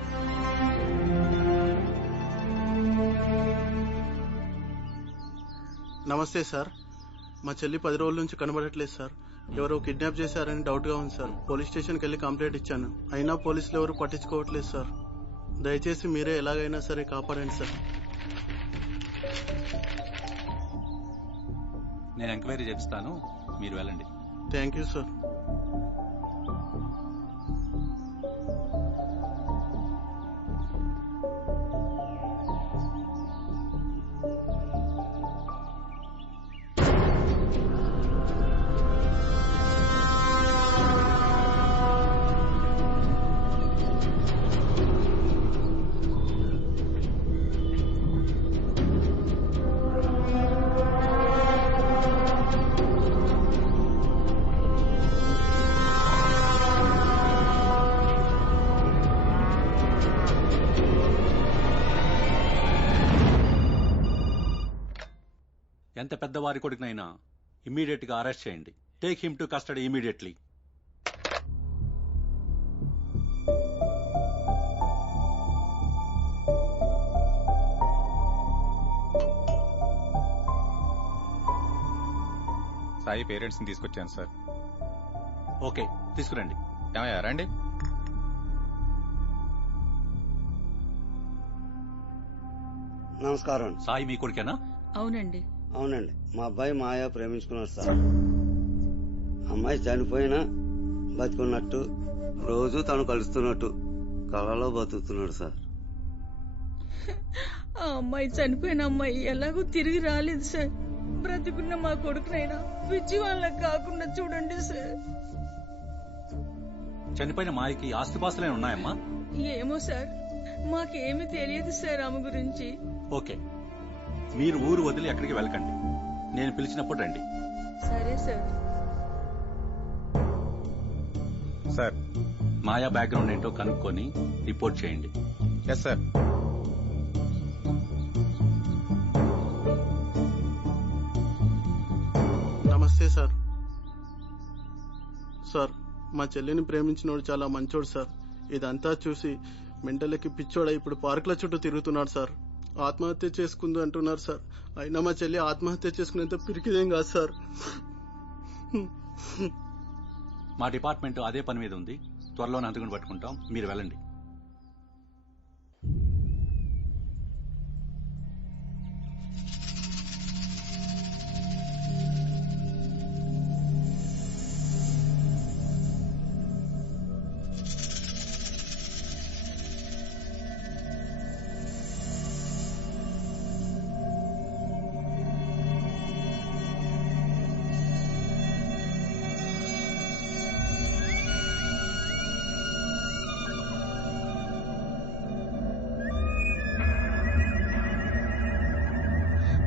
నమస్తే సార్. మా చెల్లి 10 రోజుల నుంచి కనబడట్లేదు సార్. ఎవరో కిడ్నాప్ చేశారని డౌట్ గా ఉంది సార్. పోలీస్ స్టేషన్కి వెళ్లి కంప్లైంట్ ఇచ్చాను. అయినా పోలీసులు ఎవరు పట్టించుకోవట్లేదు సార్. దయచేసి మీరే ఎలాగైనా సరే కాపాడండి సార్. నేను ఎంక్వైరీ చేపిస్తాను, మీరు వెళ్ళండి. Thank you sir. ఎంత పెద్దవారి కొడుకునైనా ఇమ్మీడియట్ గా అరెస్ట్ చేయండి. Take him to custody immediately. Sai parents ని తీసుకొచ్చాను సార్. ఓకే, తీసుకురండి. ఏమయ్యా రండి. నమస్కారం. సాయి మీ కొడుకేనా? అవునండి. అవునండి, మా అబ్బాయి మాయా ప్రేమించుకున్నాడు సార్. అమ్మాయి చనిపోయినా బతుకున్నట్టు, రోజు తను కలుస్తున్నట్టు కళలో బతుకుతున్నాడు సార్. ఆ అమ్మాయి చనిపోయిన అమ్మాయి ఎలాగో తిరిగి రాలేదు సార్. బ్రతికున్న మా కొడుకునైనా పిచ్చి వాళ్ళకి కాకుండా చూడండి సార్. చనిపోయిన మాయకి ఆస్తిపాస్తులే ఉన్నాయమ్మా? ఏమో సార్, మాకేమీ తెలియదు సార్ ఆమె గురించి. ఓకే, మీరు ఊరు వదిలి ఎక్కడికి వెళ్ళకండి. నేను పిలిచినప్పుడు రండి. సరే సార్. సార్, మాయా బ్యాక్గ్రౌండ్ ఏంటో కనుక్కొని రిపోర్ట్ చేయండి. Yes sir. నమస్తే సార్. సార్, మా చెల్లిని ప్రేమించినోడు చాలా మంచోడు సార్. ఇదంతా చూసి మెంటలకి పిచ్చోడ ఇప్పుడు పార్కుల చుట్టూ తిరుగుతున్నాడు సార్. ఆత్మహత్య చేసుకుంది అంటున్నారు సార్. అయినా మా చెల్లి ఆత్మహత్య చేసుకునేంత పిరికిదేం కాదు సార్. మా డిపార్ట్మెంట్ అదే పని మీద ఉంది. త్వరలోనే హంతకుని పట్టుకుంటాం, మీరు వెళ్ళండి.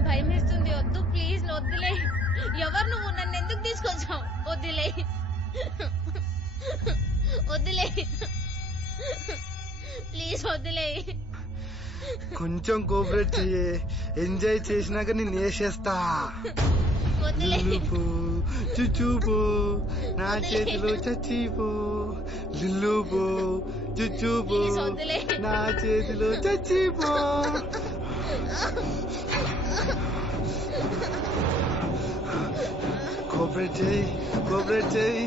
భయమేస్తుంది. వద్దు ప్లీజ్, వద్దులే. ఎవరు నువ్వు? నన్ను ఎందుకు తీసుకొచ్చావు? వద్దులే, వద్దులే ప్లీజ్, వద్దులే. కొంచెం కోఆపరేట్ చెయ్యి. ఎంజాయ్ చేసినాక నేను వేసేస్తా. చుచ్చూపో నా చేతిలో చచ్చిపో. లిల్లుపో చుచ్చూపో నా చేతిలో చచ్చిపో. కోఆపరేట్ చేయి, కోఆపరేట్ చేయి.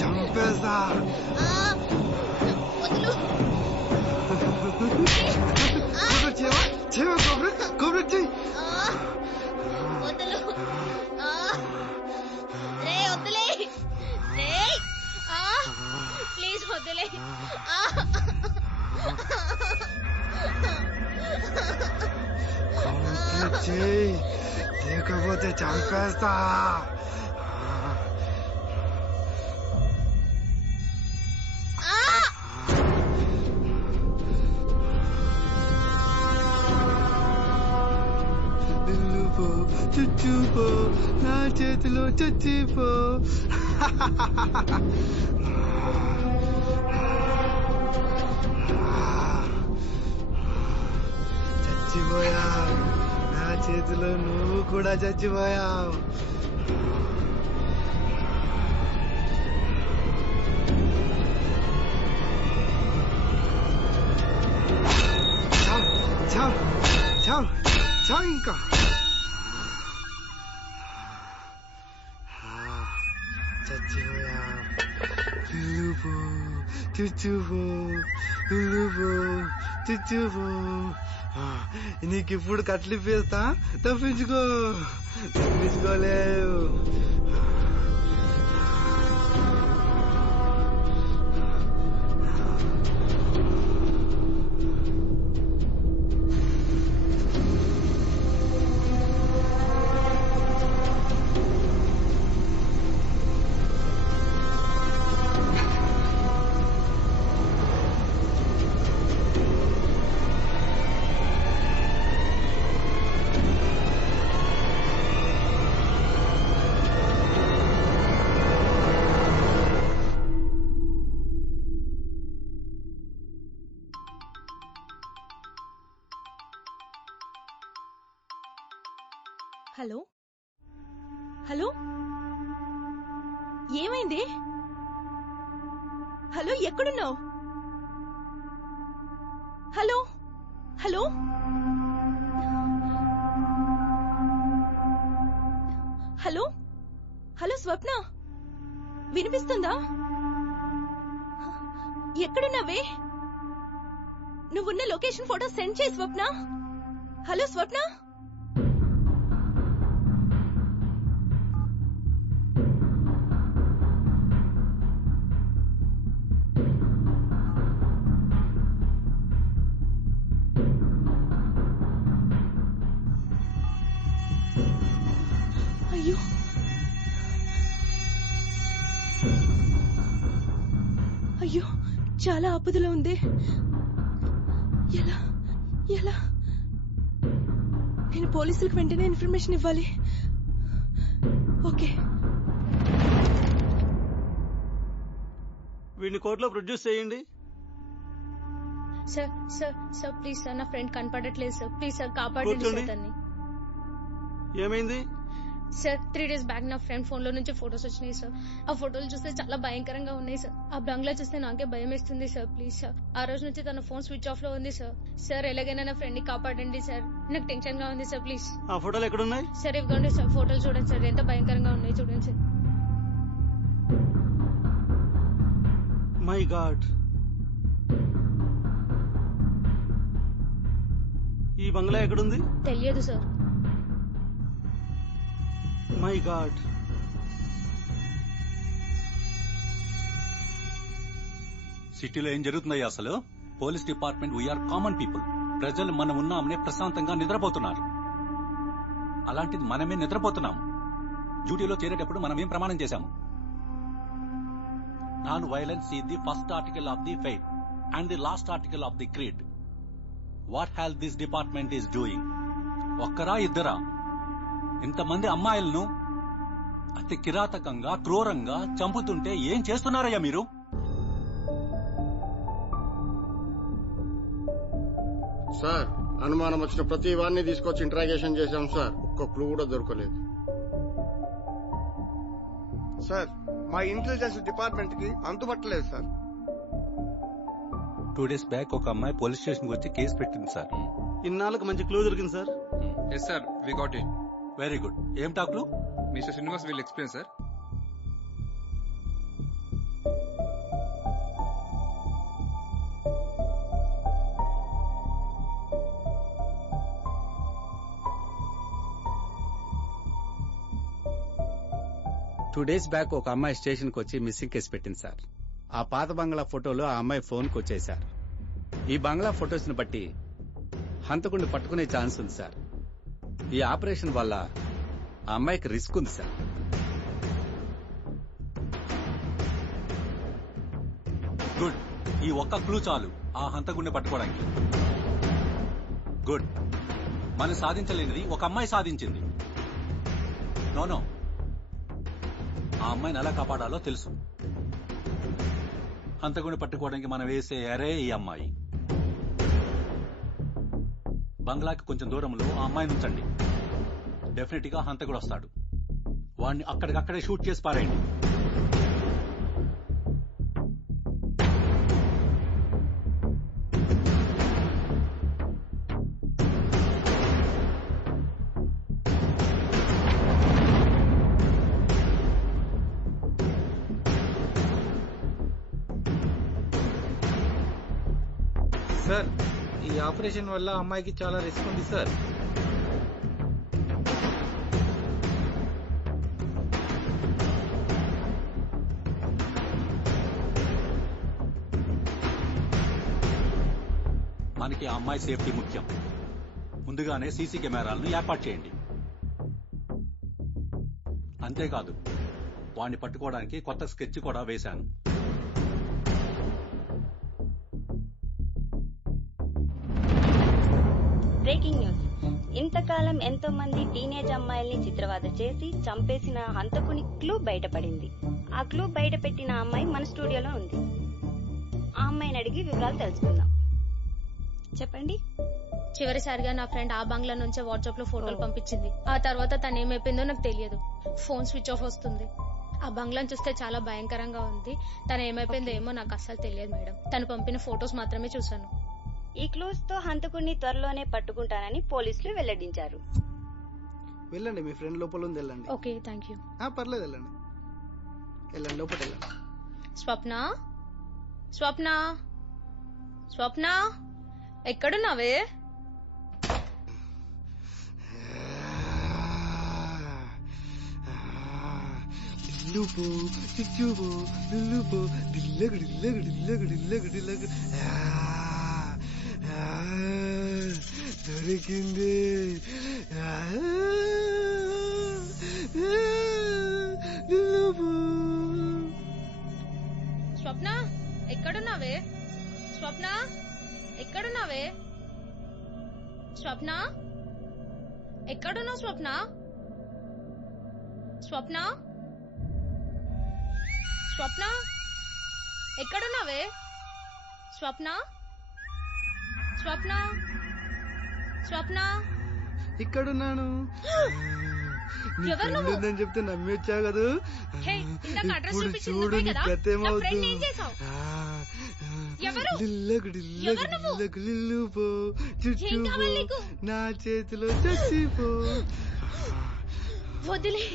చంపేస్తా. కోఆపరేట్ చేయవా? చేయవా? కోఆపరేట్, కోఆపరేట్ చేయి. ప్లీజ్ వద్దులే. కోఆపరేట్ చేయి, లేకపోతే చంపేస్తా. చచ్చిపో చుచ్చుపో నా చేతిలో చచ్చిపో. చచ్చిపోయావు నా చేతిలో, నువ్వు కూడా చచ్చిపోయావు. చావు చావు చావు ఇంకా. చచ్చిపోయావు. ఇల్లుపో చుచ్చుపో ఇల్లుపో చుచ్చుపో. నీకు ఇప్పుడు కట్లిప్పేస్తా, తప్పించుకోలేవు. హలో హలో, ఏమైంది? హలో, ఎక్కడున్నావు? హలో హలో హలో హలో స్వప్న, వినిపిస్తుందా? ఎక్కడున్నావే? నువ్వున్న లొకేషన్ ఫోటో సెండ్ చేయి స్వప్న. హలో స్వప్న. అయ్యో, అయ్యో, చాలా ఆపదలో ఉంది. ఎలా ఎలా? నేను పోలీసులకు వెంటనే ఇన్ఫర్మేషన్ ఇవ్వాలి. ఓకే. వీడిని కోర్టులో ప్రొడ్యూస్ చేయండి. Sir sir sir please sir, నా ఫ్రెండ్ కనపడట్లేదు సార్. ప్లీజ్ సార్ కాపాడండి సార్ తన్ని. ఏమైంది సార్? 3 days బ్యాక్ నా ఫ్రెండ్ ఫోన్ లో నుంచి ఫొటోస్ వచ్చినాయి సార్. ఆ ఫోటోలు చూస్తే చాలా భయంకరంగా ఉన్నాయి సార్. ఆ బంగ్లా చూస్తే నాకే భయం వేస్తుంది సార్. ప్లీజ్ సార్, ఆ రోజు నుంచి తన ఫోన్ స్విచ్ ఆఫ్ లో ఉంది సార్. సార్ ఎలాగైనా నా ఫ్రెండ్ ని కాపాడండి సార్, నాకు టెన్షన్ గా ఉంది సార్. ప్లీజ్. ఆ ఫోటోలు ఎక్కడున్నాయి? సార్ ఇవ్వండి సార్, ఫోటోలు చూడండి సార్, ఎంత భయంకరంగా ఉన్నాయి చూడండి సార్. మై గాడ్, ఈ బంగ్లా ఎక్కడుంది? తెలియదు సార్. My God. సిటీలో ఏం జరుగుతున్నాయి అసలు? Police department, we are common people. ప్రజలు మనం ఉన్నామనే ప్రశాంతంగా నిద్రపోతున్నారు. అలాంటిది మనమే నిద్రపోతున్నాం. డ్యూటీలో చేరేటప్పుడు మనం ఏం ప్రమాణం చేశాము? Non violence is the first article of the faith and the last article of the creed. What has this department is doing? ఒక్కరా ఇద్దరా? ఇంతమంది అమ్మాయిలను అతి కిరాతకంగా, క్రూరంగా చంపుతుంటే ఏం చేస్తున్నారయ్యా మీరు? సార్, అనుమానం వచ్చిన ప్రతి వారిని తీసుకొచ్చి ఇంట్రాగేషన్ చేశాం సార్. ఒక్క క్లూ కూడా దొరకలేదు సార్. మా ఇంటెలిజెన్స్ డిపార్ట్మెంట్ కి అంతుపట్టలేదు సార్. 2 days బ్యాక్ ఒక అమ్మాయి పోలీస్ స్టేషన్ వచ్చి కేసు పెట్టింది సార్. ఇన్నాళ్ళకు మంచి క్లూ దొరికింది సార్. Yes sir, we got it. Very good. ఏం టాక్లు? Mister Srinivas will explain sir. Two days back ఒక అమ్మాయి స్టేషన్ కి వచ్చి మిస్సింగ్ కేసు పెట్టింది సార్. ఆ పాత బంగ్లా ఫోటోలు ఆ అమ్మాయి ఫోన్ కు వచ్చేసారు. ఈ బంగ్లా ఫొటోస్ ని బట్టి హంతకుడిని పట్టుకునే ఛాన్స్ ఉంది సార్. ఈ ఆపరేషన్ వల్ల ఆ అమ్మాయికి రిస్క్ ఉంది సార్. గుడ్. ఈ ఒక్క క్లూ చాలు ఆ హంతకుడిని పట్టుకోవడానికి. గుడ్. మనం సాధించలేనిది ఒక అమ్మాయి సాధించింది. నో ఆ అమ్మాయిని ఎలా కాపాడాలో తెలుసు. హంతకుడిని పట్టుకోవడానికి మనం వేసే అరే ఈ అమ్మాయి. బంగ్లాకి కొంచెం దూరంలో ఆ అమ్మాయిని ఉంచండి. డెఫినెట్ గా హంతకుడు వస్తాడు. వాడిని అక్కడికక్కడే షూట్ చేసి పారేయండి. సార్, ఈ ఆపరేషన్ వల్ల అమ్మాయికి చాలా రిస్క్ ఉంది సార్. మనకి ఆ అమ్మాయి సేఫ్టీ ముఖ్యం. ముందుగానే సీసీ కెమెరాలను ఏర్పాటు చేయండి. అంతేకాదు, వాడిని పట్టుకోవడానికి కొత్త స్కెచ్ కూడా వేశాను. Breaking news. ఇంతకాలం ఎంతో మంది టీనేజ్ అమ్మాయిల్ని చిత్రవద చేసి చంపేసిన హంతకుని క్లూ బయటపడింది. ఆ క్లూ బయట పెట్టిన అమ్మాయి మన స్టూడియోలో ఉంది. ఆ అమ్మాయిని అడిగి వివరాలు తెలుసుకుందాం. చెప్పండి. చివరిసారిగా నా ఫ్రెండ్ ఆ బంగ్లా నుంచే వాట్సాప్ లో ఫోటోలు పంపించింది. ఆ తర్వాత తను ఏమైపోయిందో నాకు తెలియదు. ఫోన్ స్విచ్ ఆఫ్ వస్తుంది. ఆ బంగ్లాను చూస్తే చాలా భయంకరంగా ఉంది. తను ఏమైపోయిందో ఏమో నాకు అస్సలు తెలియదు మేడం. తను పంపిన ఫోటోస్ మాత్రమే చూశాను. ఈ క్లూస్ తో హంతకుడిని త్వరలోనే పట్టుకుంటానని పోలీసులు వెల్లడించారు. వెళ్ళండి, మీ ఫ్రెండ్ లోపల ఉంది, వెళ్ళండి. Okay, thank you. పర్లేదు, వెళ్ళండి వెళ్ళండి, లోపల వెళ్ళండి. స్వప్న, స్వప్న, స్వప్న, ఎక్కడున్నావే? దొరికింది. స్వప్న, ఎక్కడున్నావే? స్వప్న, ఎక్కడున్నావే? స్వప్న, ఎక్కడున్నావు? స్వప్న, స్వప్న, స్వప్న, ఎక్కడున్నావే? స్వప్న, స్వప్న, స్వప్న, ఇక్కడున్నాను. ఉందని చెప్తే నమ్మి వచ్చా కదా. ఇప్పుడు చూడు నీ కథ ఏమవుతుంది. నా చేతిలో చచ్చిపో. వదిలే.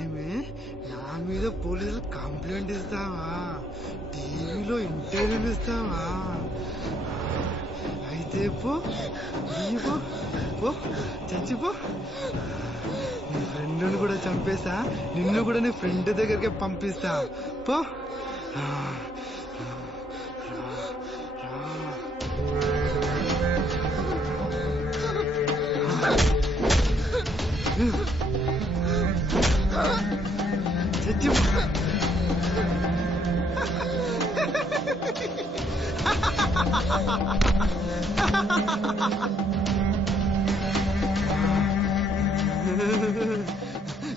ఏమే, నా మీద పోలీసులు కంప్లైంట్ ఇస్తావా? టీవీలో ఇంటర్వ్యూలు ఇస్తావా? అయితే పో, చచ్చిపో. నీ ఫ్రెండ్ని కూడా చంపేసా, నిన్ను కూడా నీ ఫ్రెండ్ దగ్గరికి పంపిస్తా. పో. చచ్చిపో.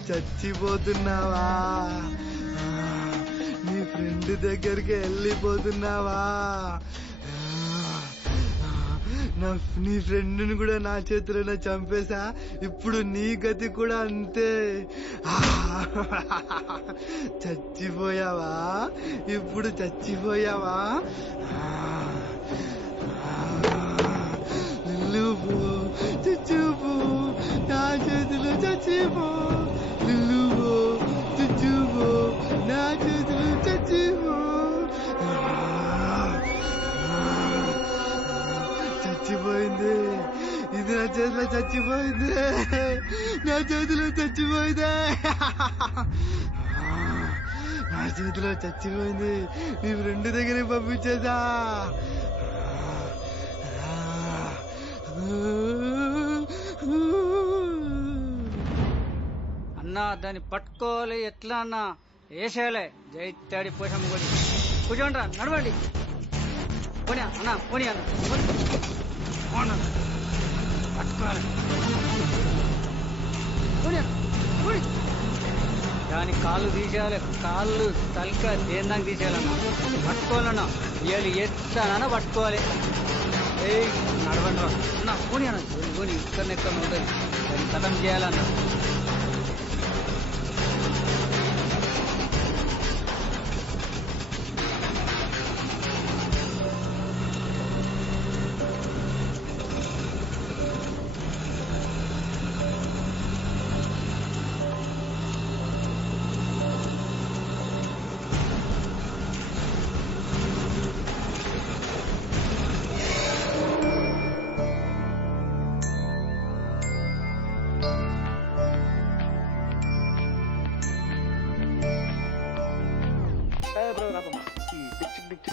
చచ్చిపోతున్నావా? నీ ఫ్రెండ్ దగ్గరికి వెళ్ళిపోతున్నావా? నీ ఫ్రెండ్ని కూడా నా చేతిలోనే చంపేశా. ఇప్పుడు నీ గతి కూడా అంతే. చచ్చిపోయావా? ఇప్పుడు చచ్చిపోయావా? నిల్లుపో, చచ్చిపో, నా చేతిలో చచ్చిపో. నిల్లుపో, చచ్చిపో, నా చేతిలో చచ్చిపో. చచ్చిపోయింది. ఇది నా చేతిలో చచ్చిపోయింది. నా చేతిలో చచ్చిపోయింది. నా చేతిలో చచ్చిపోయింది. నీ ఫ్రెండ్ దగ్గరికి పంపించేదా? అన్నా, దాన్ని పట్టుకోవాలి. ఎట్లా అన్నా? వేసేయాలి. జైత్యాడి పోషం కూడా కూర్చోండి రా, నడవండి. పోనీ అన్నా, పోనీ అన్న. దాని కాళ్ళు తీసేయాలి, కాళ్ళు తలక దేందాక తీసేయాలన్నా, పట్టుకోవాలన్నా, ఇవాళ ఎట్లా పట్టుకోవాలి. ఏ నడవండి రా పోనీ అన్న, పోనీ ఇక్కడ ఎక్కడ ఉంటుంది, దాన్ని కథం చేయాలన్నా.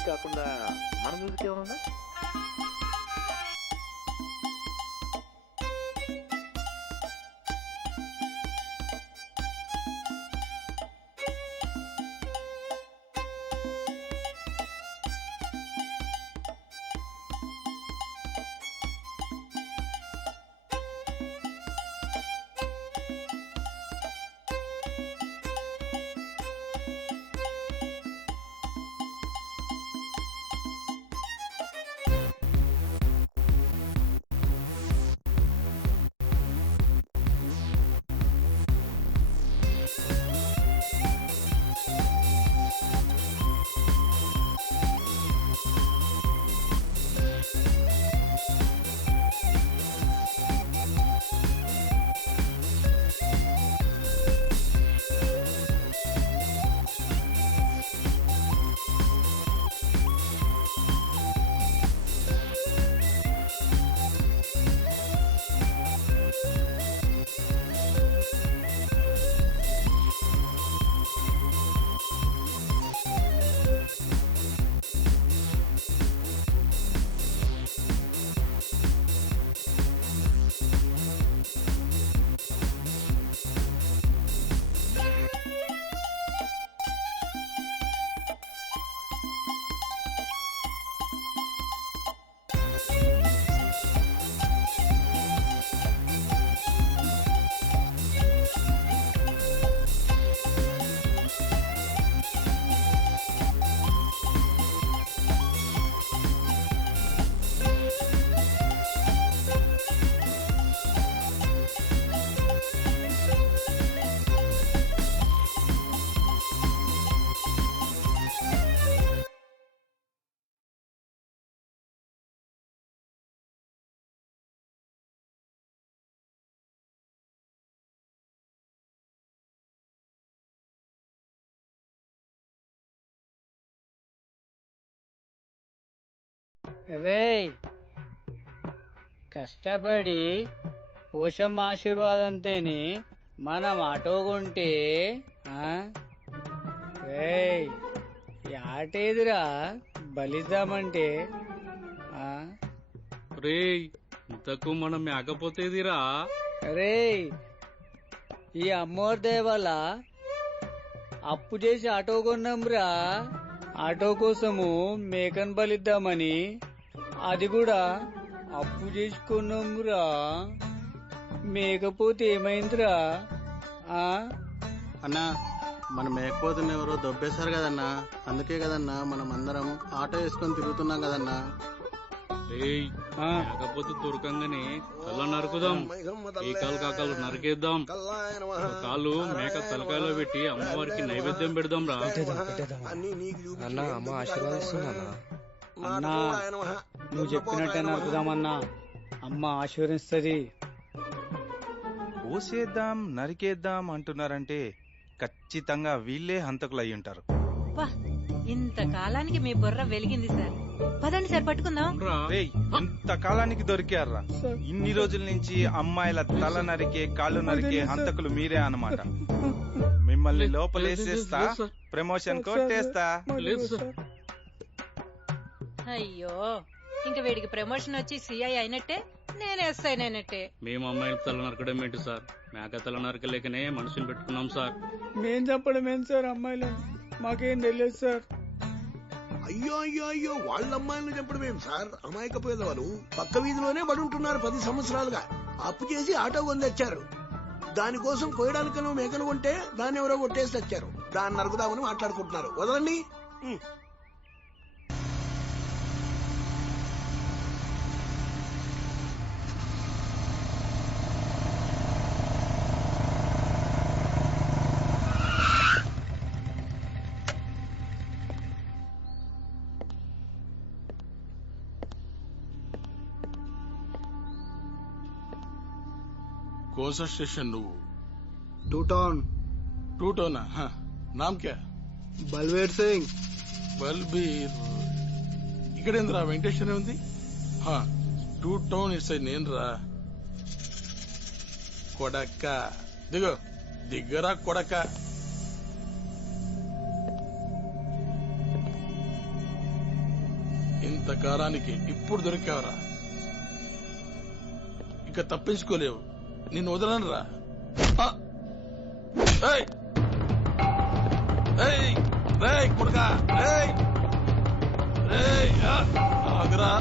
కాకుండా మన మ్యూజిక్ ఏమన్నా కష్టపడి పోషమ్మ ఆశీర్వాదంతోని మనం ఆటోకుంటే ఆటేదిరా బలిద్దామంటే రే ఇంతకు మనం మేకపోతేదిరా. రే ఈ అమ్మోర్ దేవాల అప్పు చేసి ఆటో కొన్నాంరా. ఆటో కోసము మేకను బలిద్దామని అది కూడా అప్పు చేసుకున్నాంరా. మేకపోతే ఏమైందిరా? అన్నా మనం మేకపోతున్న ఎవరో దొబ్బేశారు కదన్నా, అందుకే కదన్నా మనం అందరం ఆటో వేసుకొని తిరుగుతున్నాం కదన్నా. మేకపోతే దొరకంగానే కళ్ళ నరుకుదాం, ఈ కాలు కాకాలు నరికేద్దాం, కాళ్ళు మేక తలకాయలో పెట్టి అమ్మవారికి నైవేద్యం పెడదాం రా. అన్నా అమ్మ ఆశీర్వాదిస్తున్నా అన్నా. నువ్వు చెప్పినట్టే నరుకుదామన్నా, అమ్మ ఆశీర్వదిస్తుంది. కోసేద్దాం నరికేద్దాం అంటున్నారంటే ఖచ్చితంగా వీళ్ళే హంతకులు అయి ఉంటారు. ఇంత కాలానికి మీ బుర్ర వెలిగింది సార్. పదండి సార్ పట్టుకుందాం. ఇంత కాలానికి దొరికారా? ఇన్ని రోజుల నుంచి అమ్మాయిల తల నరికే కాళ్ళు నరికే హంతకులు మీరే అన్నమాట. మిమ్మల్ని లోపలేసేస్తా, ప్రమోషన్ కొట్టేస్తా. అయ్యో ఇంక వీడికి ప్రమోషన్ వచ్చి సిఐ అయినట్టే, నేను ఎస్ఐ అయినట్టే. మేము అమ్మాయిల తల నరకడం ఏంటి సార్? మేక తల నరకలేకనే మనుషులు పెట్టుకున్నాం సార్. మేం చెప్పడం ఏంటి సార్ అమ్మాయిలు? మాకేం తెలియదు సార్. అయ్యో అయ్యో అయ్యో వాళ్ళ అమ్మాయిలను చెప్పడం ఏం సార్? అమాయకపోయేది వాళ్ళు పక్క వీధిలోనే పడుంటున్నారు 10 సంవత్సరాలుగా. అప్పు చేసి ఆటో కొని తెచ్చారు. దానికోసం కోయడానికి నువ్వు మేకను కొంటే దాన్ని ఎవరో కొట్టేసి తెచ్చారు. దాన్ని నరుకుదామని మాట్లాడుకుంటున్నారు. వదలండి. कौन सा स्टेशन नु? Two town. Two town. हाँ, नाम क्या? बलवीर सिंह. बलबीर. इकड़ेंद्रा वेंकटेश्वर ఉంది. हाँ, टू टाउन इस साइड नेनरा. కొడక దిగో దిగ్గరా కొడక. ఇంతకాలానికి ఇప్పుడు దొరికావరా. ఇక తప్పించుకోలేవు. నిన్ను వదలను రా. కొడుక ఆగరా.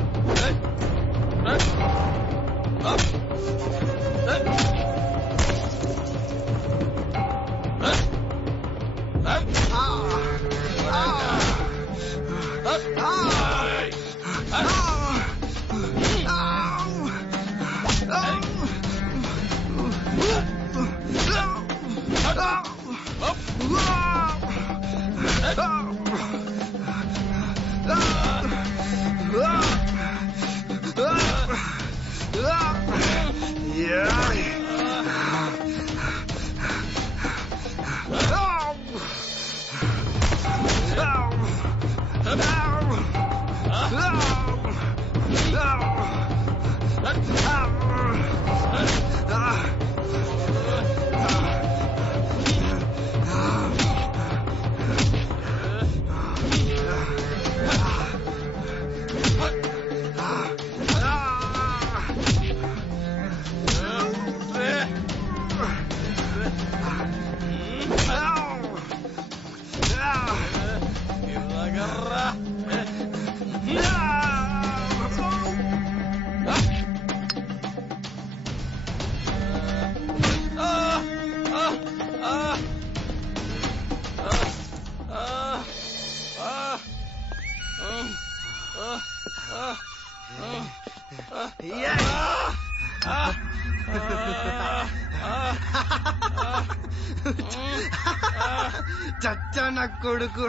చచ్చా నా కొడుకు.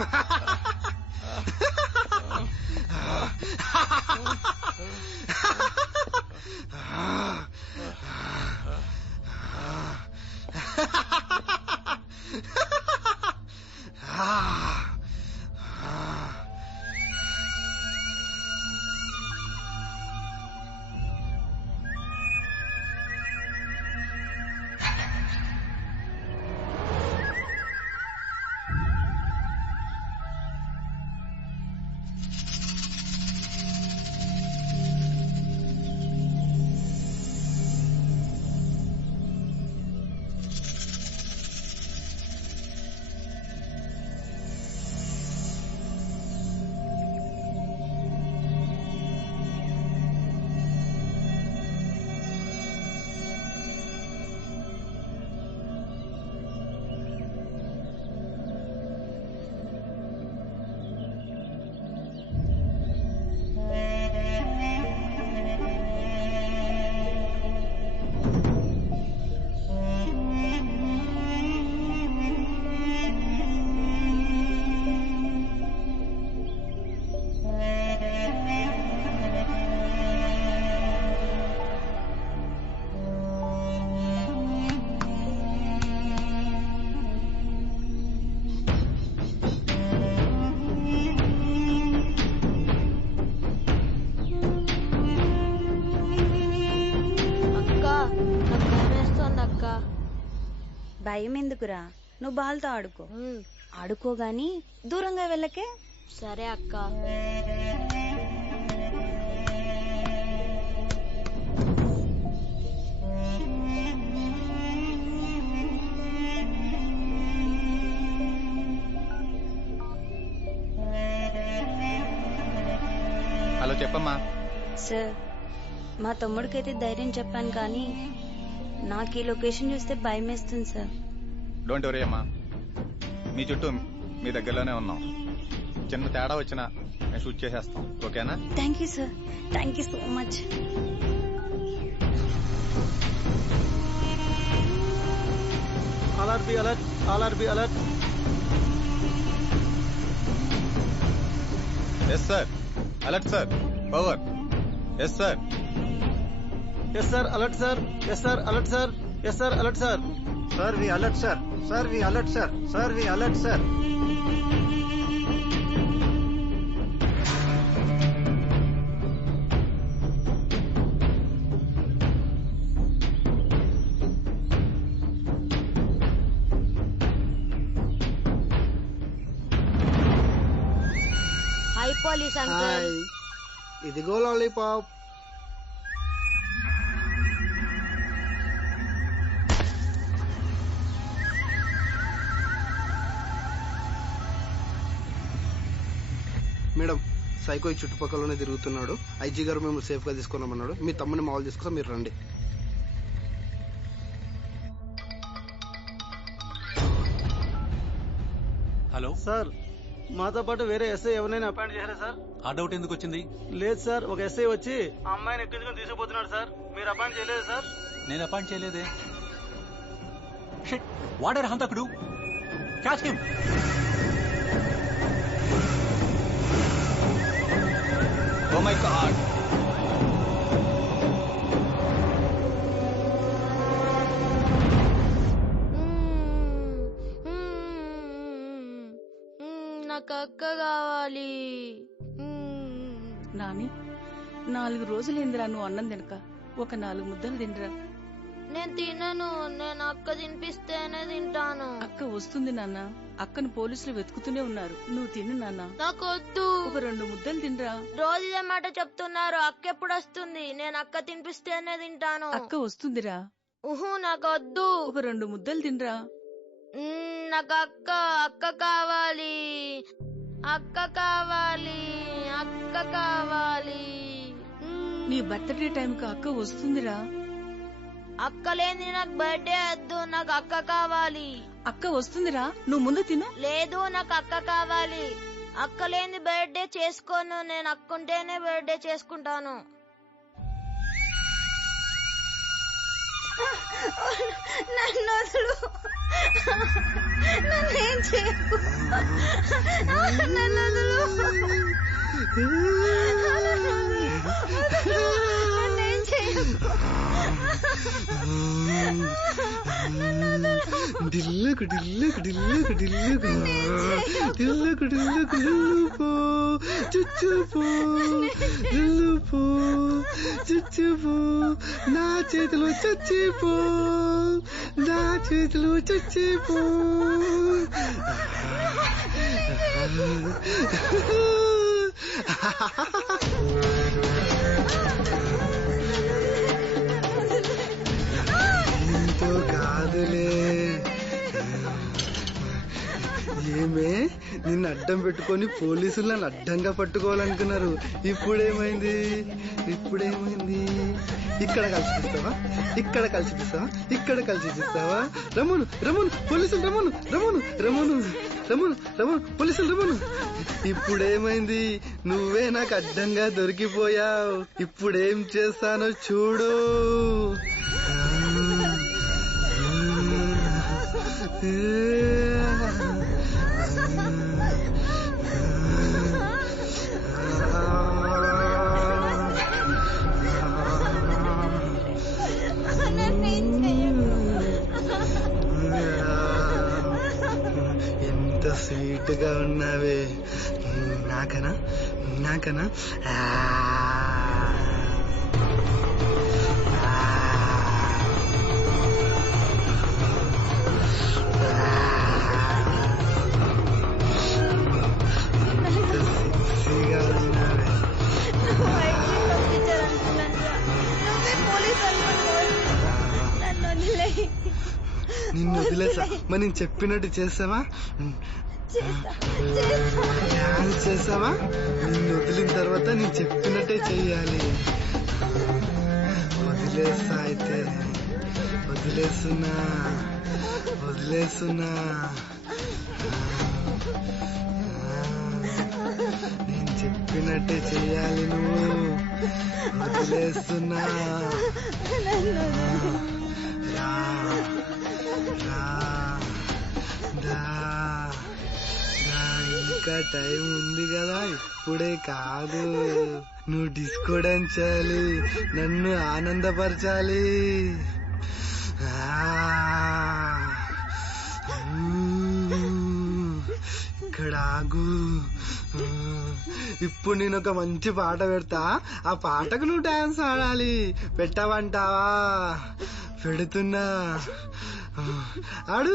భయం ఎందుకురా, నువ్వు బాల్తో ఆడుకో. ఆడుకోగాని దూరంగా వెళ్ళకే. సరే అక్క. హలో చెప్పమ్మా. సార్, మా తమ్ముడికైతే ధైర్యం చెప్పాను కానీ నాకు ఈ లొకేషన్ చూస్తే భయం వేస్తుంది సార్. డోంట్ వరీ అమ్మా, మీ చుట్టూ మీ దగ్గరలోనే ఉన్నాం. చిన్న తేడా వచ్చినా మేము షూట్ చేసేస్తాం. ఓకేనా? Thank you sir, thank you so much. RRB alert, RRB alert. Yes sir, alert sir, over. Yes sir, yes sir, alert sir. Yes sir, alert sir. Yes sir, alert sir. Sir we alert sir. Sir we alert sir. Sir we alert sir. Hi police uncle. ఇదిగో లాలీపాప్. మేడం, సైకో ఈ చుట్టుపక్కలనే తిరుగుతున్నాడు. ఐజీ గారు మేము సేఫ్ గా తీసుకున్నామన్నాడు. మీ తమ్ముని మామూలు తీసుకున్నా, మీరు రండి. హలో సార్, మాతో పాటు వేరే ఎస్ఐ ఎవరైనా అపాయింట్ చేశారా సార్? ఆ డౌట్ ఎందుకు వచ్చింది? లేదు సార్, ఒక ఎస్ఐ వచ్చి ఆ అమ్మాయిని ఎక్కించుకొని తీసుకుపోతున్నాడు సార్. మీరు అపాయింట్ చేయలేదు సార్? నేను అపాయింట్ చేయలేదే. షిట్, వాడారు హంతకుడు. Catch him. Oh my god. నాకు అక్క కావాలి. నాని, 4 రోజులైందిరా నువ్వు అన్నం తినక. ఒక 4 ముద్దలు తినరా. నేను తినను, నేను అక్క తినిపిస్తేనే తింటాను. అక్క వస్తుంది నాన్న, అక్కను పోలీసులు వెతుకుతూనే ఉన్నారు. నువ్వు తిను నాన్న. నాకు వద్దు. ఒక 2 ముద్దలు తినరా. రోజు ఇదే మాట చెప్తున్నారు. అక్క ఎప్పుడు వస్తుంది? నేను అక్క తినిపిస్తేనే తింటాను. అక్క వస్తుందిరా. నాకు వద్దు. ఒక 2 ముద్దలు తినరా. నాకు అక్క కావాలి, అక్క కావాలి, అక్క కావాలి. నీ బర్త్డే టైంకి అక్క వస్తుందిరా. అక్క లేని నాకు బర్త్డే వద్దు, నాకు అక్క కావాలి. అక్క వస్తుందిరా, నువ్వు ముందు తిను. లేదు, నాకు అక్క కావాలి. అక్క లేని బర్త్డే చేసుకోను. నేను అక్కుంటేనే బర్త్డే చేసుకుంటాను. నన్ను వదులు, నన్నేం చేయకు, నన్ను వదులు, నన్నేం చేయకు. డిల్లకు డిల్లకు డిల్లకు డిల్లకు డిల్లకు డిల్లకు డిల్లుపో చుచ్చుపో డిల్లుపో చుచ్చుపో. నా చేతిలో చచ్చిపో, నా చేతిలో చచ్చిపో. ఇంతో కాదులే. ఏమే, నిన్ను అడ్డం పెట్టుకొని పోలీసులు నన్ను అడ్డంగా పట్టుకోవాలనుకున్నారు. ఇప్పుడేమైంది? ఇప్పుడేమైంది? ఇక్కడ కలిసి తీస్తావా, ఇక్కడ కలిసి తీస్తావా, ఇక్కడ కలిసి తీస్తావా? రమను రమను పోలీసులు, రమను రమను రమను రమను రమను పోలీసులు, రమను. ఇప్పుడేమైంది? నువ్వే నాకు అడ్డంగా దొరికిపోయావు. ఇప్పుడేం చేస్తానో చూడు. ఎంత స్వీట్ గా ఉన్నావే. నాకనా నాకనా. నిన్ను వదిలేసా? మరి నేను చెప్పినట్టు చేసావా? చేసావా? నిన్ను వదిలిన తర్వాత నేను చెప్పినట్టే చెయ్యాలి. వదిలేస్తా అయితే వదిలేస్తున్నా నేను చెప్పినట్టే చెయ్యాలి నువ్వు వదిలేస్తున్నా రా రా రా రా ఇంకా టైం ఉంది కదా ఇప్పుడే కాదు నువ్వు డిస్కో డాన్స్ చేయాలి నన్ను ఆనందపరచాలి ఇక్కడ ఆగు ఇప్పుడు నేను ఒక మంచి పాట పెడతా ఆ పాటకు నువ్వు డాన్స్ ఆడాలి పెట్టవంటావా పెడుతున్నా ఆడు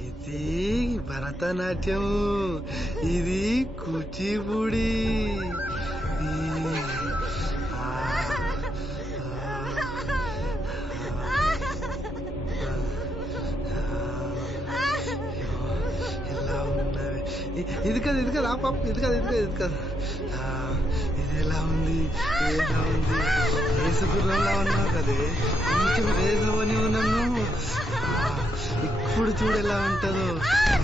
ఇది భరతనాట్యం ఇది కూచిపూడి ఇది కదా ఆ పాప ఇది కదా ఇది ఎలా ఉంది రేసుకుర్రంలా ఉన్నావు కదే కొంచెం రేసుకొని ఉన్నాను ఇప్పుడు చూడు ఎలా ఉంటుందో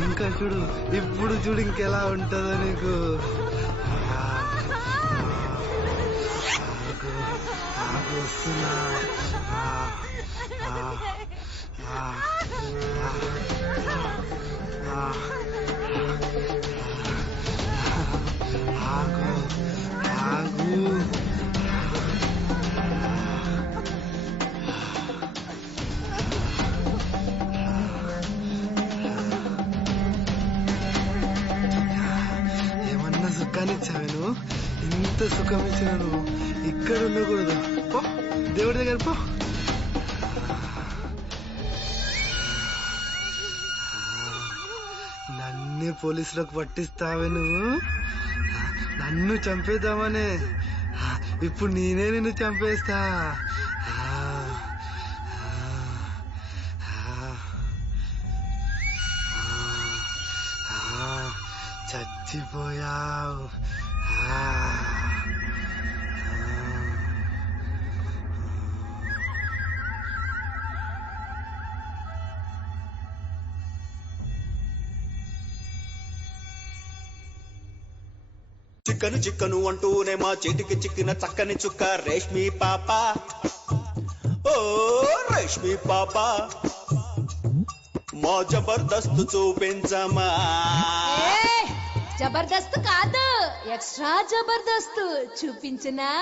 ఇంకా చూడు ఇప్పుడు చూడు ఇంకెలా ఉంటుందో నీకు వస్తున్నా ఆగు ఇచ్చావే నువ్వు, ఇంత సుఖం ఇచ్చిన నువ్వు ఇక్కడ ఉండకూడదు. పో దేవుడి దగ్గర పో. నన్నే పోలీసులకు పట్టిస్తావే నువ్వు, నన్ను చంపేద్దామనే. ఇప్పుడు నేనే నిన్ను చంపేస్తా. చచ్చిపోయావు. చిక్కను చిక్కను అంటూనే మా చేతికి చిక్కిన చక్కని చుక్క రేష్మి పాప. ఓ రేష్మి పాప, మా జబర్దస్త్ చూపించమా. జబర్దస్త్ కాదు, ఎక్స్ట్రా జబర్దస్త్ చూపించనా.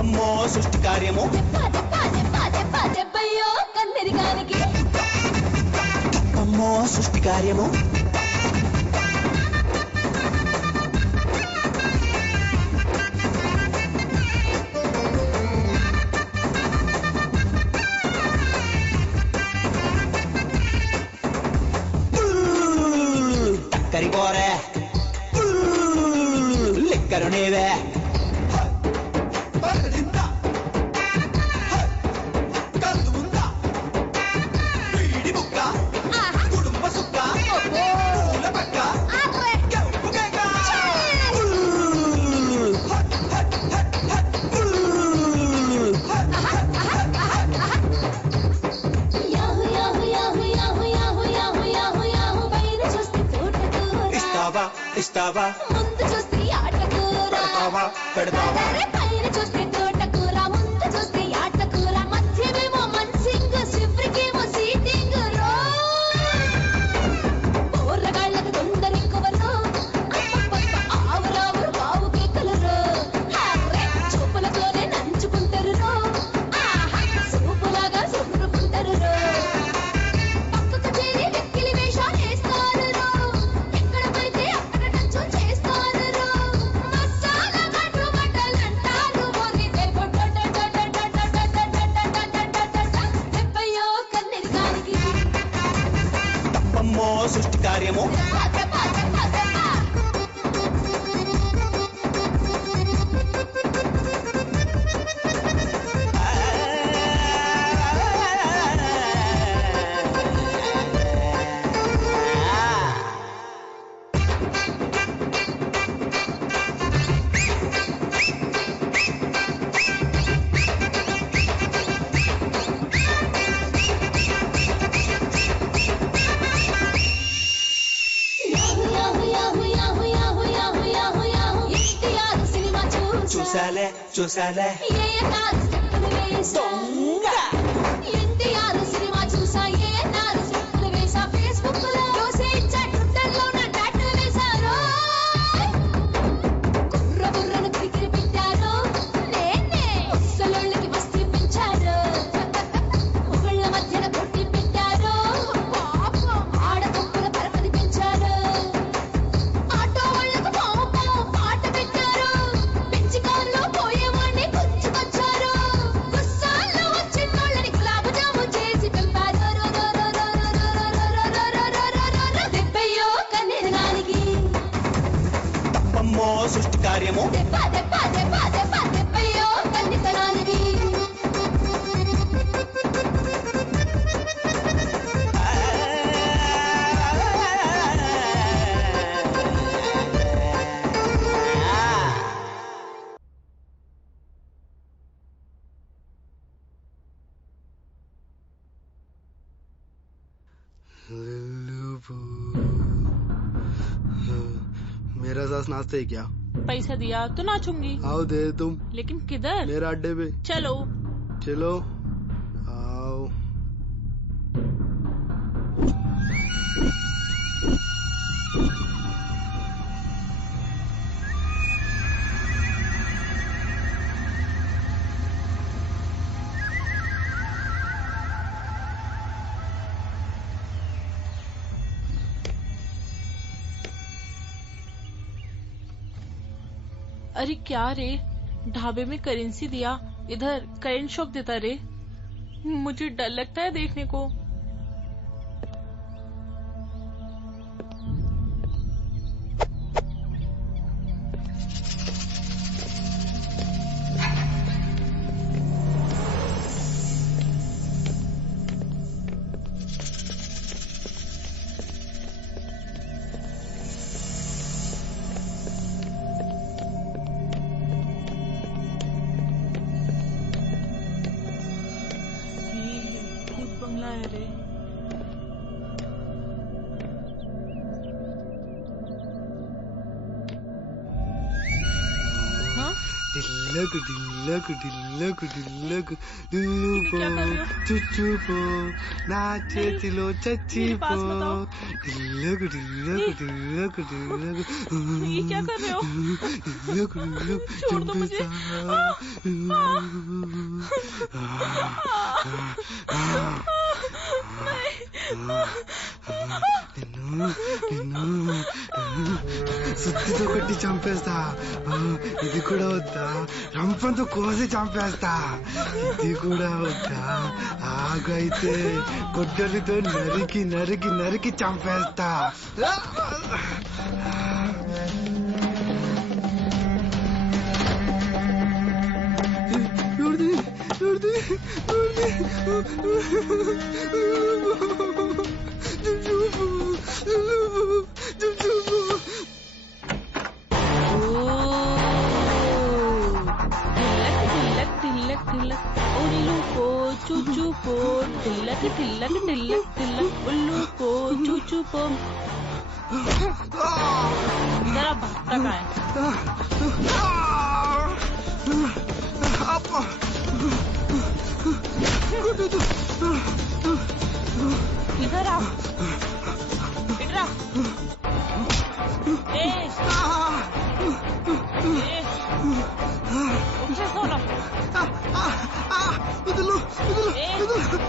అమ్మో సృష్టి కార్యము, అమ్మో సృష్టి కార్యము. టక్కరి కోరే లెక్కరు నీవే. ఇస్తావా ముందు చూస్తే ఆటకూర, పెడతావా పైన చూస్తే తోటకూర, ముందు చూస్తే ఆటకూర, మధ్యమేమో మన్సింగ్, చివరికేమో సీటింగ్. ఊరగాళ్ళకు తొందరెక్కువరు, ఆవురావురు బావు కేకలరు, చూపులతోనే నంచుకుంటారు, సూపులాగా సురుకుంటారు. పక్కకు చేరి వెక్కిలి వేషాలు వేస్తారు, ఎక్కడ పడితే అక్కడ నంచు చేస్తారు. మసాలా గడ్డు బట్టలంటారు, దెబ్బయ్యో కన్నెరికానికి. అమ్మో సృష్టి కార్యము. చూసాలే ఎన్టీఆర్ సినిమా చూసా, ఏఎన్ఆర్ స్టెప్పులు వేసా, ఫేస్బుక్ లో చూసే ఇచ్చా, ట్విట్టర్లో నా టాటూ వేశారు. కుర్ర బుర్రను క్రికిరి పెట్టారు, నేనే ముసలోళ్ళకి మస్తీ పెంచారు. ముగ్గుళ్ళ మధ్యన కొట్టి పెట్టారు, పాపం ఆడకొప్పుల పరపతి పెంచారు. ఆటో వాళ్లకు పాపం పాట పెట్టారు, పెంచికారులో పోయేవాడిని గుంజుకొచ్చారు. గుస్సాల్లో వచ్చినోళ్ళని గులాబు జాము చేసి పెంపారు. దెబ్బయ్యో కన్నెరగానికి. అమ్మో సృష్టి కార్యము. దెబ్బయ్యో కన్నెతనానికి. मेरे साथ नाचते ही क्या? पैसा दिया तो नाचूंगी। आओ दे तुम। लेकिन किधर? मेरा अड्डे पे। चलो चलो आओ। अरे क्या रे, ढाबे में करेंसी दिया, इधर करेंट शॉक देता रे। मुझे डर लगता है देखने को। बंगला है रे। ढिल्लक ढिल्लक ढिल्लक ढिल्लक डुल्लू चुच्चू पो नाचे चिलो चच्ची पो ढिल्लक ढिल्लक ढिल्लक ढिल्लक। ये क्या कर रहे हो? ढिल्लक ढिल्लक छोड़ दो मुझे। సుత్తితో కొట్టి చంపేస్తా, ఇది కూడా వద్దా? రంపంతో కోసి చంపేస్తా, ఇది కూడా వద్దా? ఆగైతే కొట్టలితో నరికి నరికి నరికి చంపేస్తా. उल्लू को चूचू को ढिल्लक ढिल्लक ढिल्लक ढिल्लक उल्लू को चूचू को। जरा भागता कहाँ है? इधर आ, इधर आ। उठे सोना। వదులు వదులు వదులు.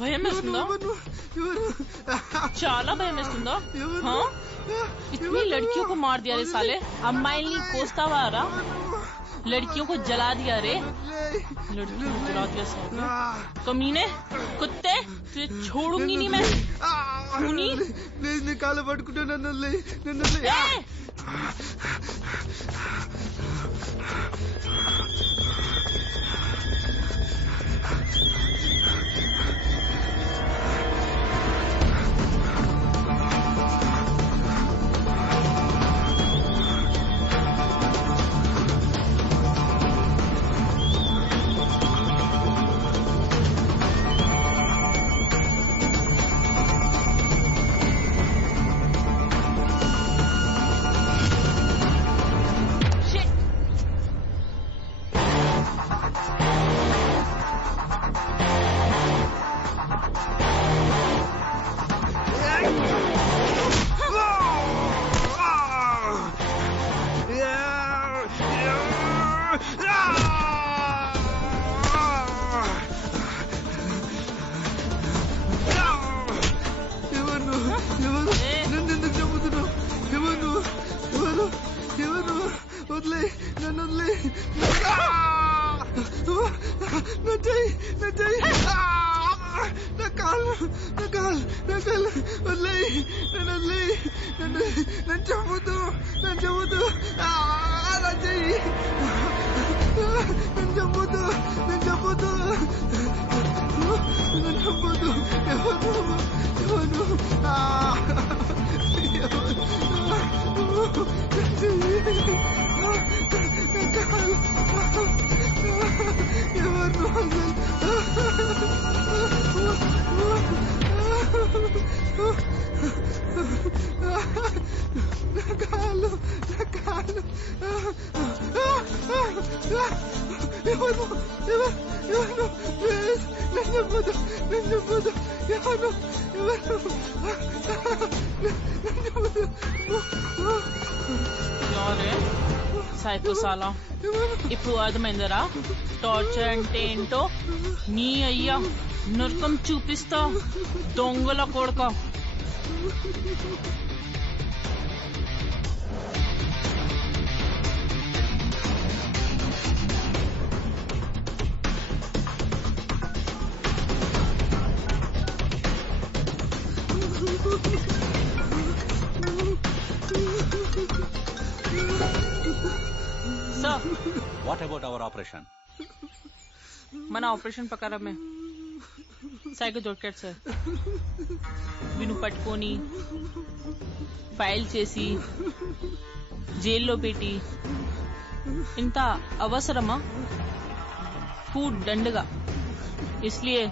భయం వేస్తుందా? చాలా భయం వేస్తుందా? इतनी लड़कियों को मार दिया रे साले, अम्माइल्नी कोस्तावा रा, लड़कियों को जला दिया रे, लड़कियों को जला दिया साले, कमीने, कुत्ते, तुझे छोड़ूंगी नहीं मैं, खूनी, निकालो पटकुटे नन्नले, నా చెయ్యి నా కాళ్ళు వదిలేయి నన్ను చంపుతూ నా చెయ్యి నన్ను చంపుతూ ఎవరు సైకో సాలా ఇప్పుడు అర్థమైందరా టార్చర్ అంటే ఏంటో నీ అయ్యా నరకం చూపిస్తా దొంగల కొడుక What about our operation? మన ఆపరేషన్ ప్రకారమే సైకో దొరికాడు సార్. విను పట్టుకొని ఫైల్ చేసి జైల్లో పెట్టి ఇంత అవసరమా? ఫूड దండగా इसलिए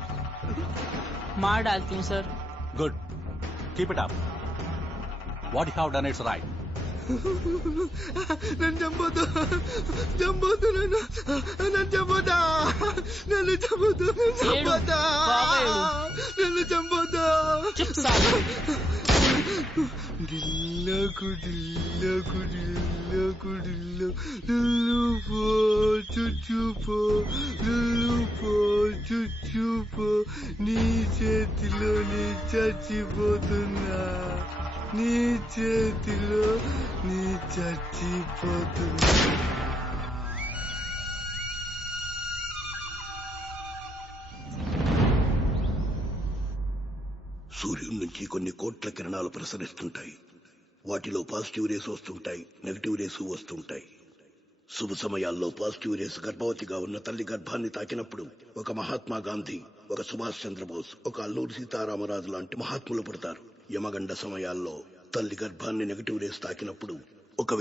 मार डालती हूँ sir. Good. Keep it up. What you have done is right. నన్ను చంపొద్దు చుచ్చుపో నీ చేతిలోని చచ్చిపోతున్నా నీ చేతిలో నీ చచ్చిపోతున్నా. సూర్యుడి నుంచి కొన్ని కోట్ల కిరణాలు ప్రసరిస్తుంటాయి. వాటిలో పాజిటివ్ రేస్ వస్తుంటాయి, నెగిటివ్ రేస్ వస్తుంటాయి. శుభ సమయాల్లో పాజిటివ్ రేస్ గర్భవతిగా ఉన్న తల్లి గర్భాన్ని తాకినప్పుడు ఒక మహాత్మా గాంధీ, ఒక సుభాష్ చంద్రబోస్, ఒక అల్లూరి సీతారామరాజు లాంటి మహాత్ములు పుడతారు. యమగండ సమయాల్లో తల్లి గర్భాన్ని నెగిటివ్ రేస్ తాకినప్పుడు ఒక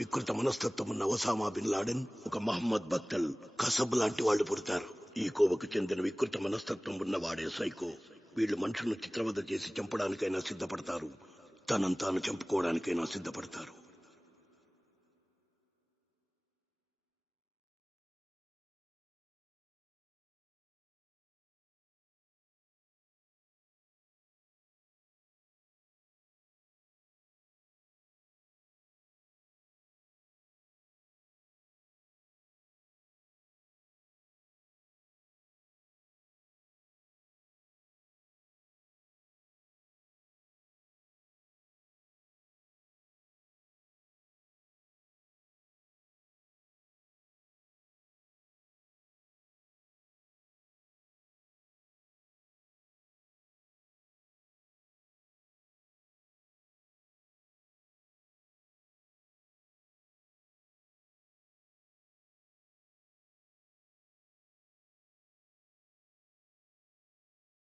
వికృత మనస్తత్వం ఉన్న ఒసామా బిన్ లాడెన్, ఒక మహమ్మద్ బక్తల్, కసబ్ లాంటి వాళ్ళు పుడతారు. ఈ కోవకు చెందిన వికృత మనస్తత్వం ఉన్నవాడే సైకో. వీళ్ళు మనుషులను చిత్రవద చేసి చంపడానికైనా సిద్ధపడతారు, తనను తాను చంపుకోవడానికైనా సిద్ధపడతారు.